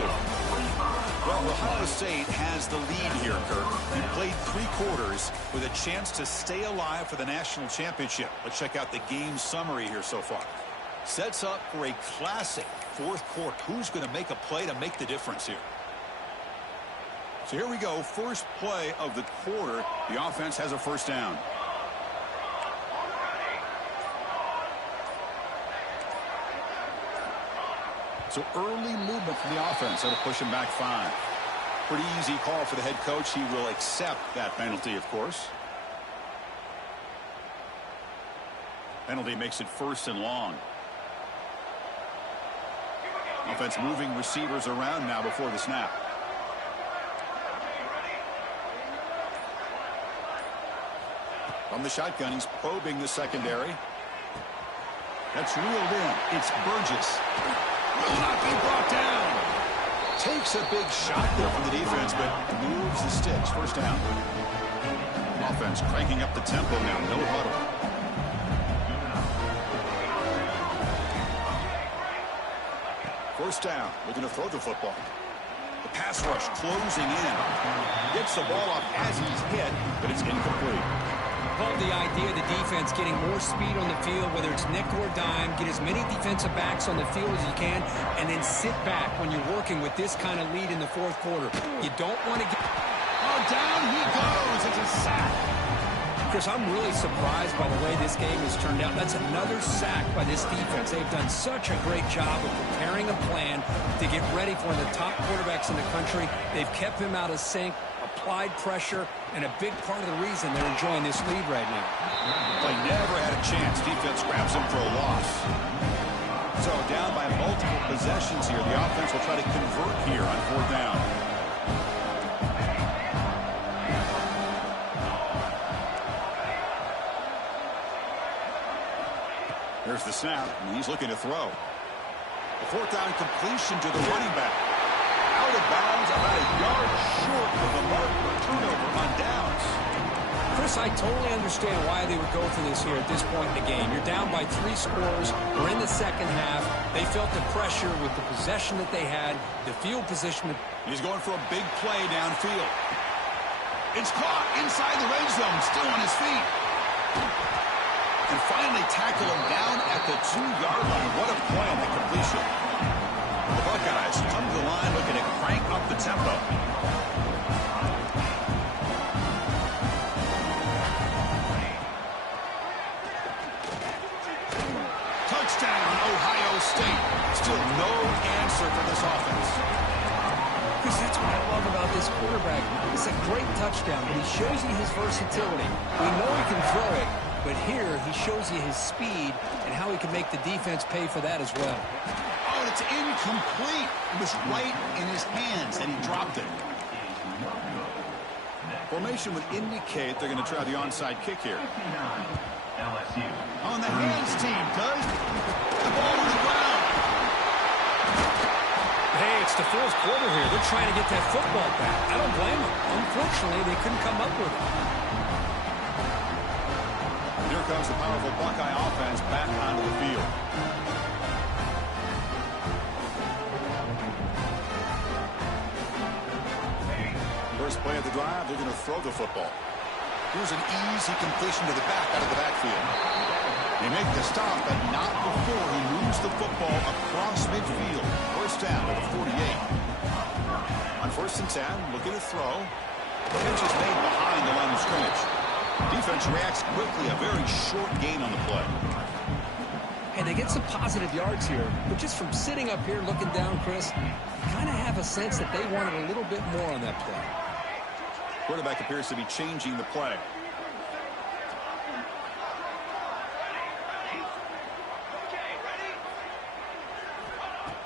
Well, Ohio State has the lead here, Kirk. He played 3 quarters with a chance to stay alive for the national championship. Let's check out the game summary here so far. Sets up for a classic fourth quarter. Who's going to make a play to make the difference here? So here we go. First play of the quarter. The offense has a first down. So early movement from the offense. That'll push him back 5. Pretty easy call for the head coach. He will accept that penalty, of course. Penalty makes it first and long. Offense moving receivers around now before the snap. From the shotgun, he's probing the secondary. That's reeled in. It's Burgess. Will not be brought down. Takes a big shot there from the defense, but moves the sticks. First down. Offense cranking up the tempo now. No huddle. First down. Looking to throw the football. The pass rush closing in. Gets the ball up as he's hit, but it's incomplete. Love the idea of the defense getting more speed on the field, whether it's nickel or dime, get as many defensive backs on the field as you can, and then sit back when you're working with this kind of lead in the fourth quarter. You don't want to get... Oh, down he goes. It's a sack. Chris, I'm really surprised by the way this game has turned out. That's another sack by this defense. They've done such a great job of preparing a plan to get ready for one of the top quarterbacks in the country. They've kept him out of sync, applied pressure, and a big part of the reason they're enjoying this lead right now. They never had a chance. Defense grabs him for a loss. So down by multiple possessions here. The offense will try to convert here on fourth down. Here's the snap, and he's looking to throw. The fourth down completion to the running back. Out of bounds, about a yard short of the mark for turnover on downs. Chris, I totally understand why they would go for this here at this point in the game. You're down by 3 scores. We're in the second half. They felt the pressure with the possession that they had, the field position. He's going for a big play downfield. It's caught inside the red zone, still on his feet. And finally tackle him down at the 2-yard line. What a play on the completion. The Buckeyes come to the line looking to crank up the tempo. Touchdown, Ohio State. Still no answer for this offense. Chris, that's what I love about this quarterback. It's a great touchdown, but he shows you his versatility. We know he can throw it, but here he shows you his speed and how he can make the defense pay for that as well. Oh, it's incomplete. It was right in his hands, and he dropped it. Formation would indicate they're going to try the onside kick here. LSU. On the hands team, does the ball to the ground. Hey, it's the fourth quarter here. They're trying to get that football back. I don't blame them. Unfortunately, they couldn't come up with it. Here comes the powerful Buckeye offense back onto the field. First play of the drive, they're going to throw the football. Here's an easy completion to the back out of the backfield. make the stop, but not before he moves the football across midfield. First down to the 48. On 1st and 10, looking to throw. The catch is made behind the line of scrimmage. Defense reacts quickly, a very short gain on the play. Hey, they get some positive yards here, but just from sitting up here looking down, Chris, you kind of have a sense that they wanted a little bit more on that play. Quarterback appears to be changing the play.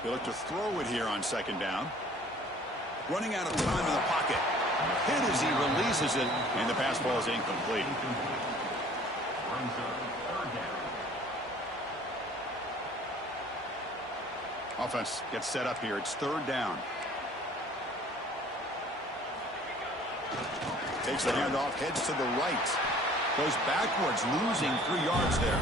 They look to throw it here on 2nd down. Running out of time in the pocket. Hit as he releases it, and the pass ball is incomplete. Offense gets set up here. It's 3rd down. Takes the handoff, heads to the right. Goes backwards, losing 3 yards there.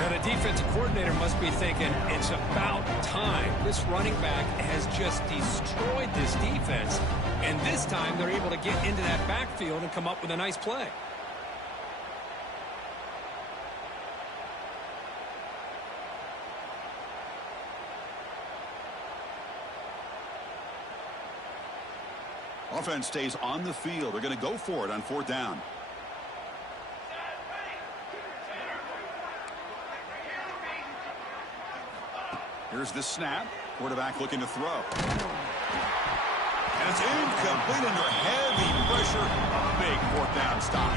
Now, the defensive coordinator must be thinking, it's about time. This running back has just destroyed this defense, and this time they're able to get into that backfield and come up with a nice play. Offense stays on the field. They're going to go for it on 4th down. Here's the snap. Quarterback looking to throw. And it's incomplete under heavy pressure. Big 4th down stop.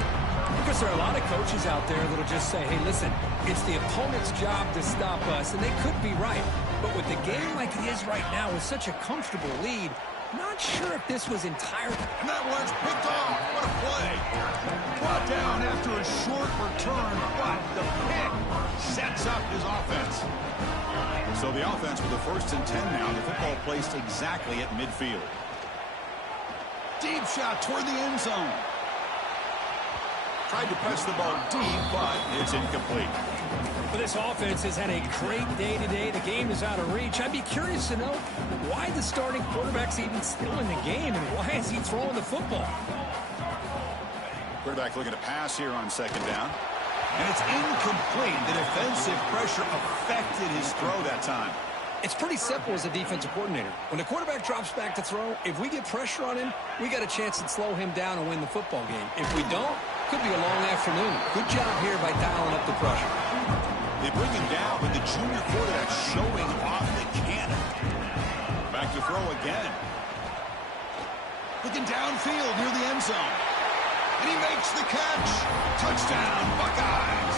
Because there are a lot of coaches out there that'll just say, hey, listen, it's the opponent's job to stop us, and they could be right. But with the game like it is right now with such a comfortable lead, not sure if this was entirely... And that one's picked off. What a play. Brought down after a short return, but the pick sets up his offense. So the offense with the 1st and 10 now. The football placed exactly at midfield. Deep shot toward the end zone. Tried to press the ball deep, but it's incomplete. But this offense has had a great day today. The game is out of reach. I'd be curious to know why the starting quarterback's even still in the game, and why is he throwing the football? Quarterback looking to pass here on 2nd down. And it's incomplete. The defensive pressure affected his throw that time. It's pretty simple as a defensive coordinator. When the quarterback drops back to throw, if we get pressure on him, we got a chance to slow him down and win the football game. If we don't, could be a long afternoon. Good job here by dialing up the pressure. They bring him down, but the junior quarterback showing off the cannon. Back to throw again. Looking downfield near the end zone. And he makes the catch. Touchdown, Buckeyes.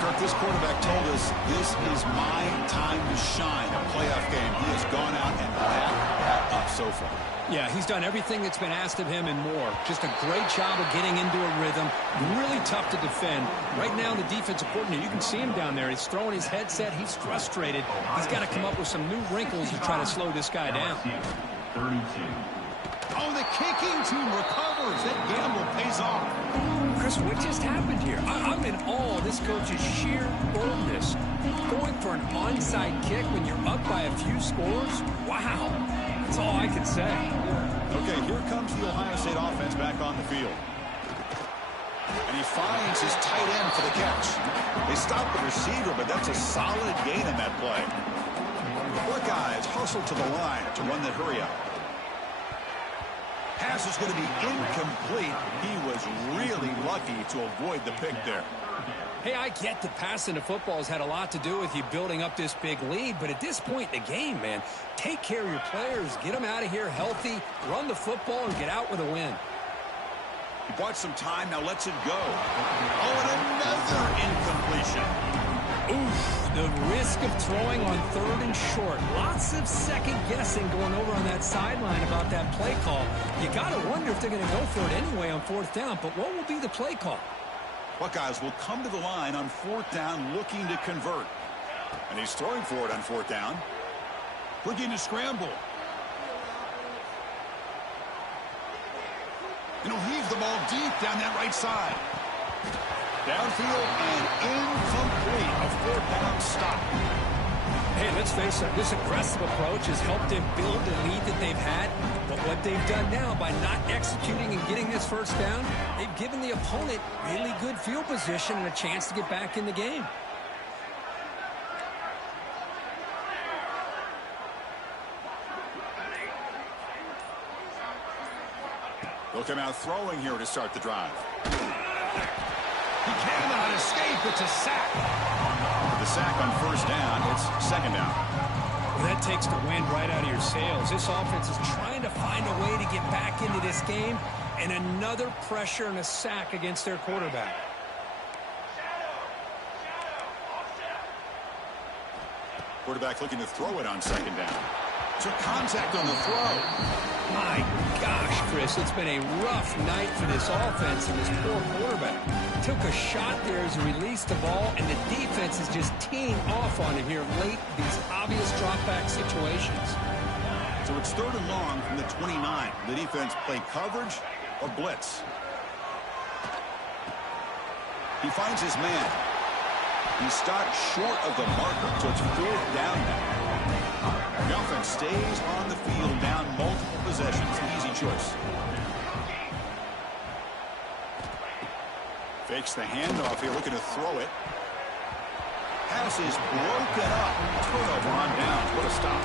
Kirk, this quarterback told us this is my time to shine. A playoff game. He has gone out and lit up so far. Yeah, he's done everything that's been asked of him and more. Just a great job of getting into a rhythm. Really tough to defend. Right now, the defensive coordinator, you can see him down there. He's throwing his headset. He's frustrated. He's got to come up with some new wrinkles to try to slow this guy down. 32. Oh, the kicking team recovers. That gamble pays off. Chris, what just happened here? I'm in awe of this coach's sheer boldness. Going for an onside kick when you're up by a few scores? Wow. That's all I can say. Okay, here comes the Ohio State offense back on the field. And he finds his tight end for the catch. They stop the receiver, but that's a solid gain in that play. Buckeyes hustle to the line to run the hurry up. Pass is going to be incomplete. He was really lucky to avoid the pick there. Hey, I get that passing the football has had a lot to do with you building up this big lead, but at this point in the game, man, take care of your players, get them out of here healthy, run the football, and get out with a win. He bought some time, now lets it go. Oh, and another incompletion. Oof, the risk of throwing on 3rd and short. Lots of second guessing going over on that sideline about that play call. You got to wonder if they're going to go for it anyway on 4th down, but what will be the play call? Buckeyes will come to the line on 4th down looking to convert. And he's throwing for it on 4th down. Looking to scramble. And he'll heave the ball deep down that right side. Downfield and incomplete. A 4th down stop. Hey, let's face it, this aggressive approach has helped them build the lead that they've had. But what they've done now by not executing and getting this first down, they've given the opponent really good field position and a chance to get back in the game. They'll come out throwing here to start the drive. He cannot escape. It's a sack. With the sack on first down, it's second down. Well, that takes the wind right out of your sails. This offense is trying to find a way to get back into this game, and another pressure and a sack against their quarterback. Quarterback looking to throw it on second down. Took contact on the throw. My gosh, Chris, it's been a rough night for this offense and this poor quarterback. Took a shot there as he released the ball, and the defense is just teeing off on him here late, these obvious drop-back situations. So it's third and long from the 29. The defense play coverage or blitz. He finds his man. He stopped short of the marker, so it's fourth down now. The offense stays on the field down multiple possessions. Easy choice. Fakes the handoff here, looking to throw it. Pass is broken up. Turnover on downs. What a stop.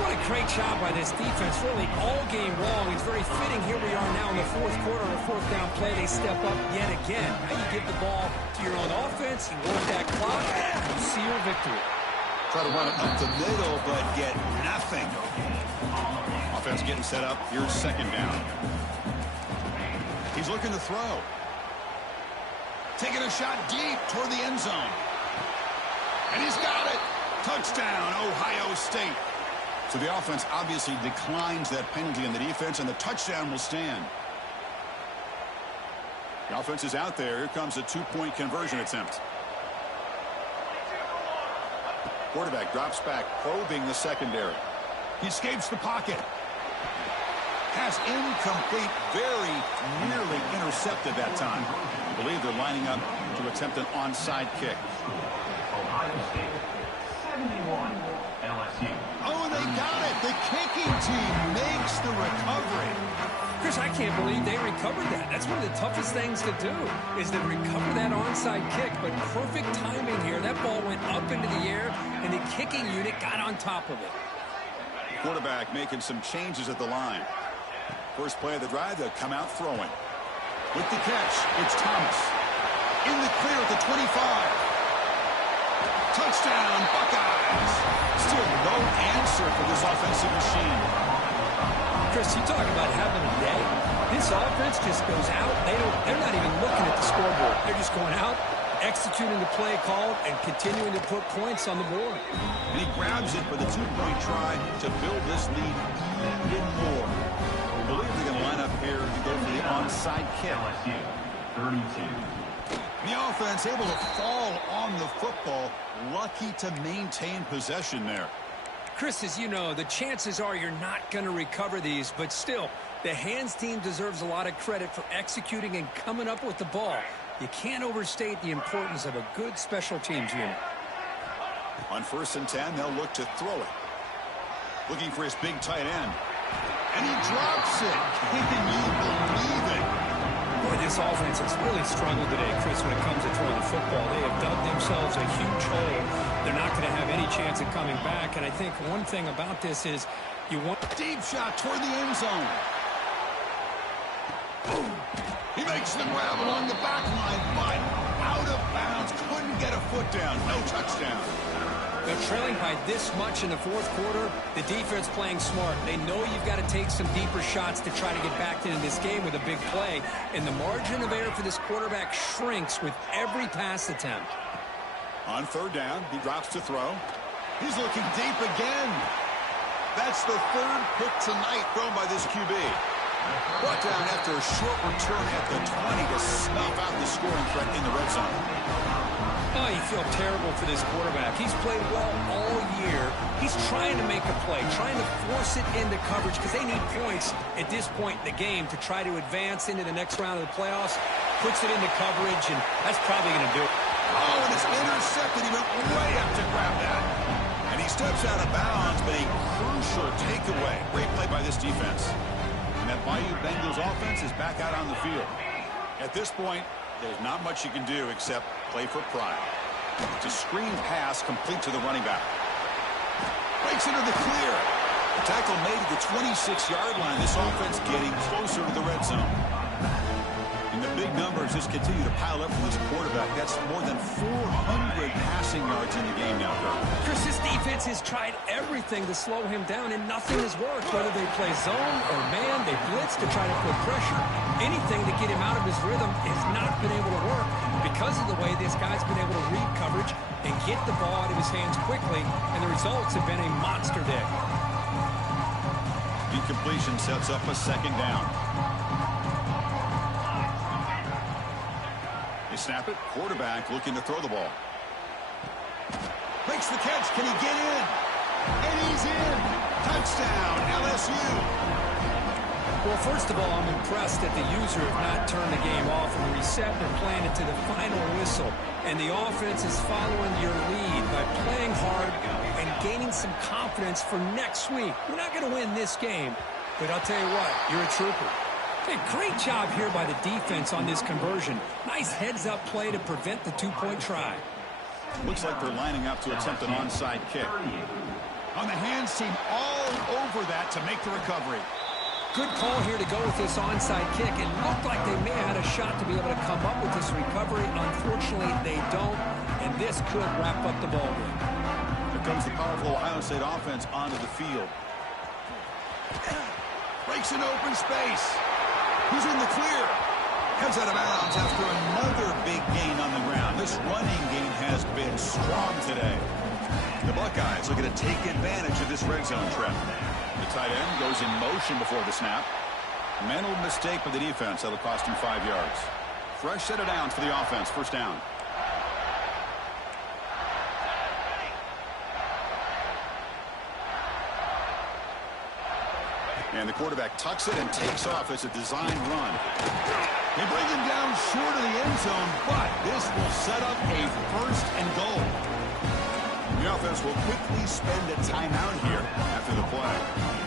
What a great job by this defense, really all game long. It's very fitting. Here we are now in the fourth quarter, a fourth down play. They step up yet again. Now you give the ball to your own offense, you work that clock, and you see your victory. Try to run it up the middle, but get nothing. Offense getting set up. Here's second down. He's looking to throw. Taking a shot deep toward the end zone. And he's got it. Touchdown, Ohio State. So the offense obviously declines that penalty in the defense, and the touchdown will stand. The offense is out there. Here comes a two-point conversion attempt. Quarterback drops back, probing the secondary. He escapes the pocket. Pass incomplete, very nearly intercepted that time. I believe they're lining up to attempt an onside kick. Ohio State 71, LSU. Oh, they got it. The kicking team makes the recovery. Chris, I can't believe they recovered that. That's one of the toughest things to do, is to recover that onside kick. But perfect timing here. That ball went up into the air, and the kicking unit got on top of it. Quarterback making some changes at the line. First play of the drive, they'll come out throwing. With the catch, it's Thomas. In the clear at the 25. Touchdown, Buckeyes. Still no answer for this offensive machine. Chris, you talk about having a day. This offense just goes out. They're not even looking at the scoreboard. They're just going out, executing the play called, and continuing to put points on the board. And he grabs it for the two-point try to build this lead even more. I believe they're going to line up here to go for the onside kick. LSU 32. The offense able to fall on the football. Lucky to maintain possession there. Chris, as you know, the chances are you're not going to recover these, but still, the hands team deserves a lot of credit for executing and coming up with the ball. You can't overstate the importance of a good special teams unit. On 1st and 10, they'll look to throw it. Looking for his big tight end. And he drops it. Can you believe it? Boy, this offense has really struggled today, Chris, when it comes to throwing the football. They have dug themselves a huge hole. They're not going to have any chance of coming back. And I think one thing about this is you want... Deep shot toward the end zone. Boom. He makes the grab along the back line, but out of bounds. Couldn't get a foot down. No touchdown. They're trailing by this much in the fourth quarter. The defense playing smart. They know you've got to take some deeper shots to try to get back into this game with a big play. And the margin of error for this quarterback shrinks with every pass attempt. On 3rd down, he drops to throw. He's looking deep again. That's the 3rd pick tonight thrown by this QB. Brought down after a short return at the 20 to snuff out the scoring threat in the red zone. Oh, you feel terrible for this quarterback. He's played well all year. He's trying to make a play, trying to force it into coverage because they need points at this point in the game to try to advance into the next round of the playoffs. Puts it into coverage, and that's probably going to do it. Oh, and it's intercepted. He went way up to grab that. And And he steps out of bounds, but a crucial takeaway. Great play by this defense. And that Bayou Bengals offense is back out on the field. At this point, there's not much you can do except play for pride. It's a screen pass complete to the running back. Breaks into the clear. The tackle made at the 26-yard line. This offense getting closer to the red zone. And the big numbers just continue to pile up from this quarterback. That's more than 400 passing yards in the game now, Kirk. Chris, this defense has tried everything to slow him down, and nothing has worked. Whether they play zone or man, they blitz to try to put pressure. Anything to get him out of his rhythm has not been able to work because of the way this guy's been able to read coverage and get the ball out of his hands quickly, and the results have been a monster day. Incompletion sets up a second down. They snap it. Quarterback looking to throw the ball. Makes the catch. Can he get in? And he's in. Touchdown, LSU. Well, first of all, I'm impressed that the user have not turned the game off and reset their plan into the final whistle. And the offense is following your lead by playing hard and gaining some confidence for next week. We're not going to win this game, but I'll tell you what, you're a trooper. Hey, great job here by the defense on this conversion. Nice heads-up play to prevent the two-point try. Looks like they're lining up to attempt an onside kick. On the hands team all over that to make the recovery. Good call here to go with this onside kick. It looked like they may have had a shot to be able to come up with this recovery. Unfortunately, they don't, and this could wrap up the ball game. Here comes the powerful Ohio State offense onto the field. Breaks an open space. Who's in the clear? Comes out of bounds after another big gain on the ground. This running game has been strong today. The Buckeyes looking to take advantage of this red zone trap. The tight end goes in motion before the snap. Mental mistake by the defense. That'll cost him 5 yards. Fresh set of downs for the offense. First down. And the quarterback tucks it and takes off as a designed run. They bring him down short of the end zone, but this will set up a first and goal. The offense will quickly spend a timeout here after the play.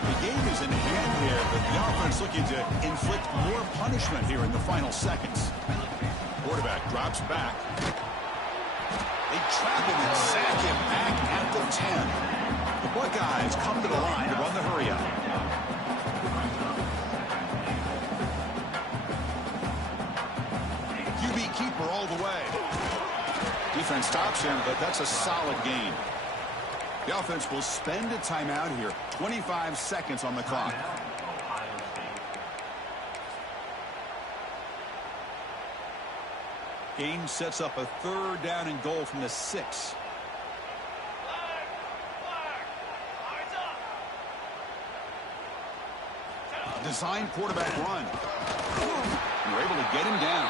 The game is in hand here, but the offense looking to inflict more punishment here in the final seconds. Quarterback drops back. They trap him and sack him back at the 10. The Buckeyes come to the line to run the hurry-up. QB keeper all the way. Defense stops him, but that's a solid gain. The offense will spend a timeout here. 25 seconds on the clock. Game sets up a third down and goal from the 6. Design quarterback run. And we're able to get him down.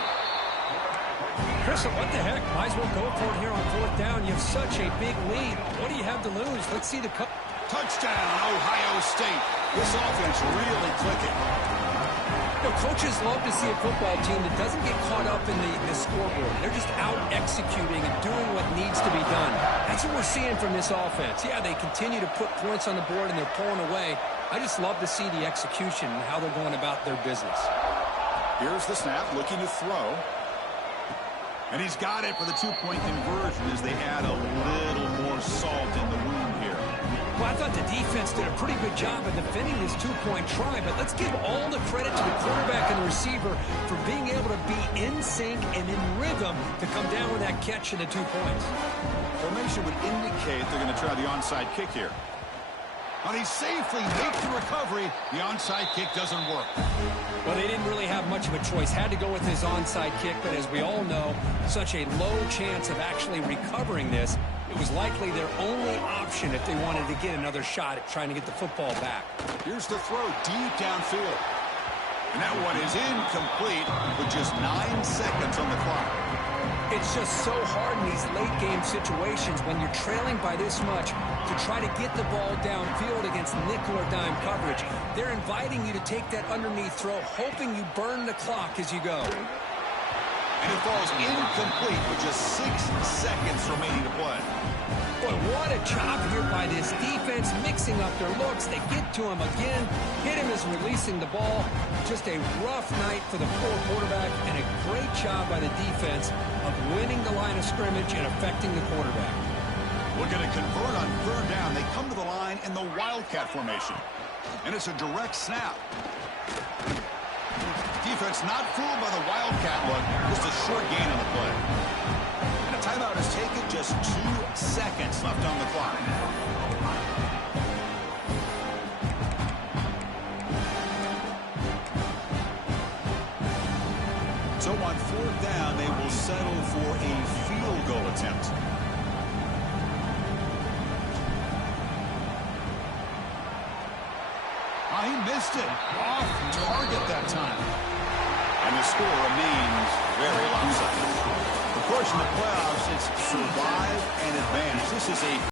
Chris, what the heck? Might as well go for it here on fourth down. You have such a big lead. What do you have to lose? Let's see the cut. Touchdown, Ohio State. This offense really clicking. You know, coaches love to see a football team that doesn't get caught up in the scoreboard. They're just out executing and doing what needs to be done. That's what we're seeing from this offense. Yeah, they continue to put points on the board and they're pulling away. I just love to see the execution and how they're going about their business. Here's the snap, looking to throw. And he's got it for the two-point conversion as they add a little more salt in the wound here. Well, I thought the defense did a pretty good job of defending this two-point try, but let's give all the credit to the quarterback and the receiver for being able to be in sync and in rhythm to come down with that catch and the 2 points. Formation would indicate they're going to try the onside kick here. And he safely makes the recovery. The onside kick doesn't work. Well, they didn't really have much of a choice. Had to go with his onside kick, but as we all know, such a low chance of actually recovering this. It was likely their only option if they wanted to get another shot at trying to get the football back. Here's the throw deep downfield. And that one is incomplete with just 9 seconds on the clock. It's just so hard in these late-game situations when you're trailing by this much to try to get the ball downfield against nickel or dime coverage. They're inviting you to take that underneath throw, hoping you burn the clock as you go. And it falls incomplete with just 6 seconds remaining to play. Boy, what a Good job here by this defense, mixing up their looks. They get to him again. Hit him as releasing the ball. Just a rough night for the poor quarterback, and a great job by the defense of winning the line of scrimmage and affecting the quarterback. We're going to convert on third down. They come to the line in the Wildcat formation. And it's a direct snap. Defense not fooled by the Wildcat look. Just a short gain on the play. And a timeout is taken. Just 2 seconds left on the clock. So on fourth down, they will settle for a field goal attempt. He missed it. Off target that time. And the score remains very lopsided. Of course, in the playoffs, it's survive and advance. This is a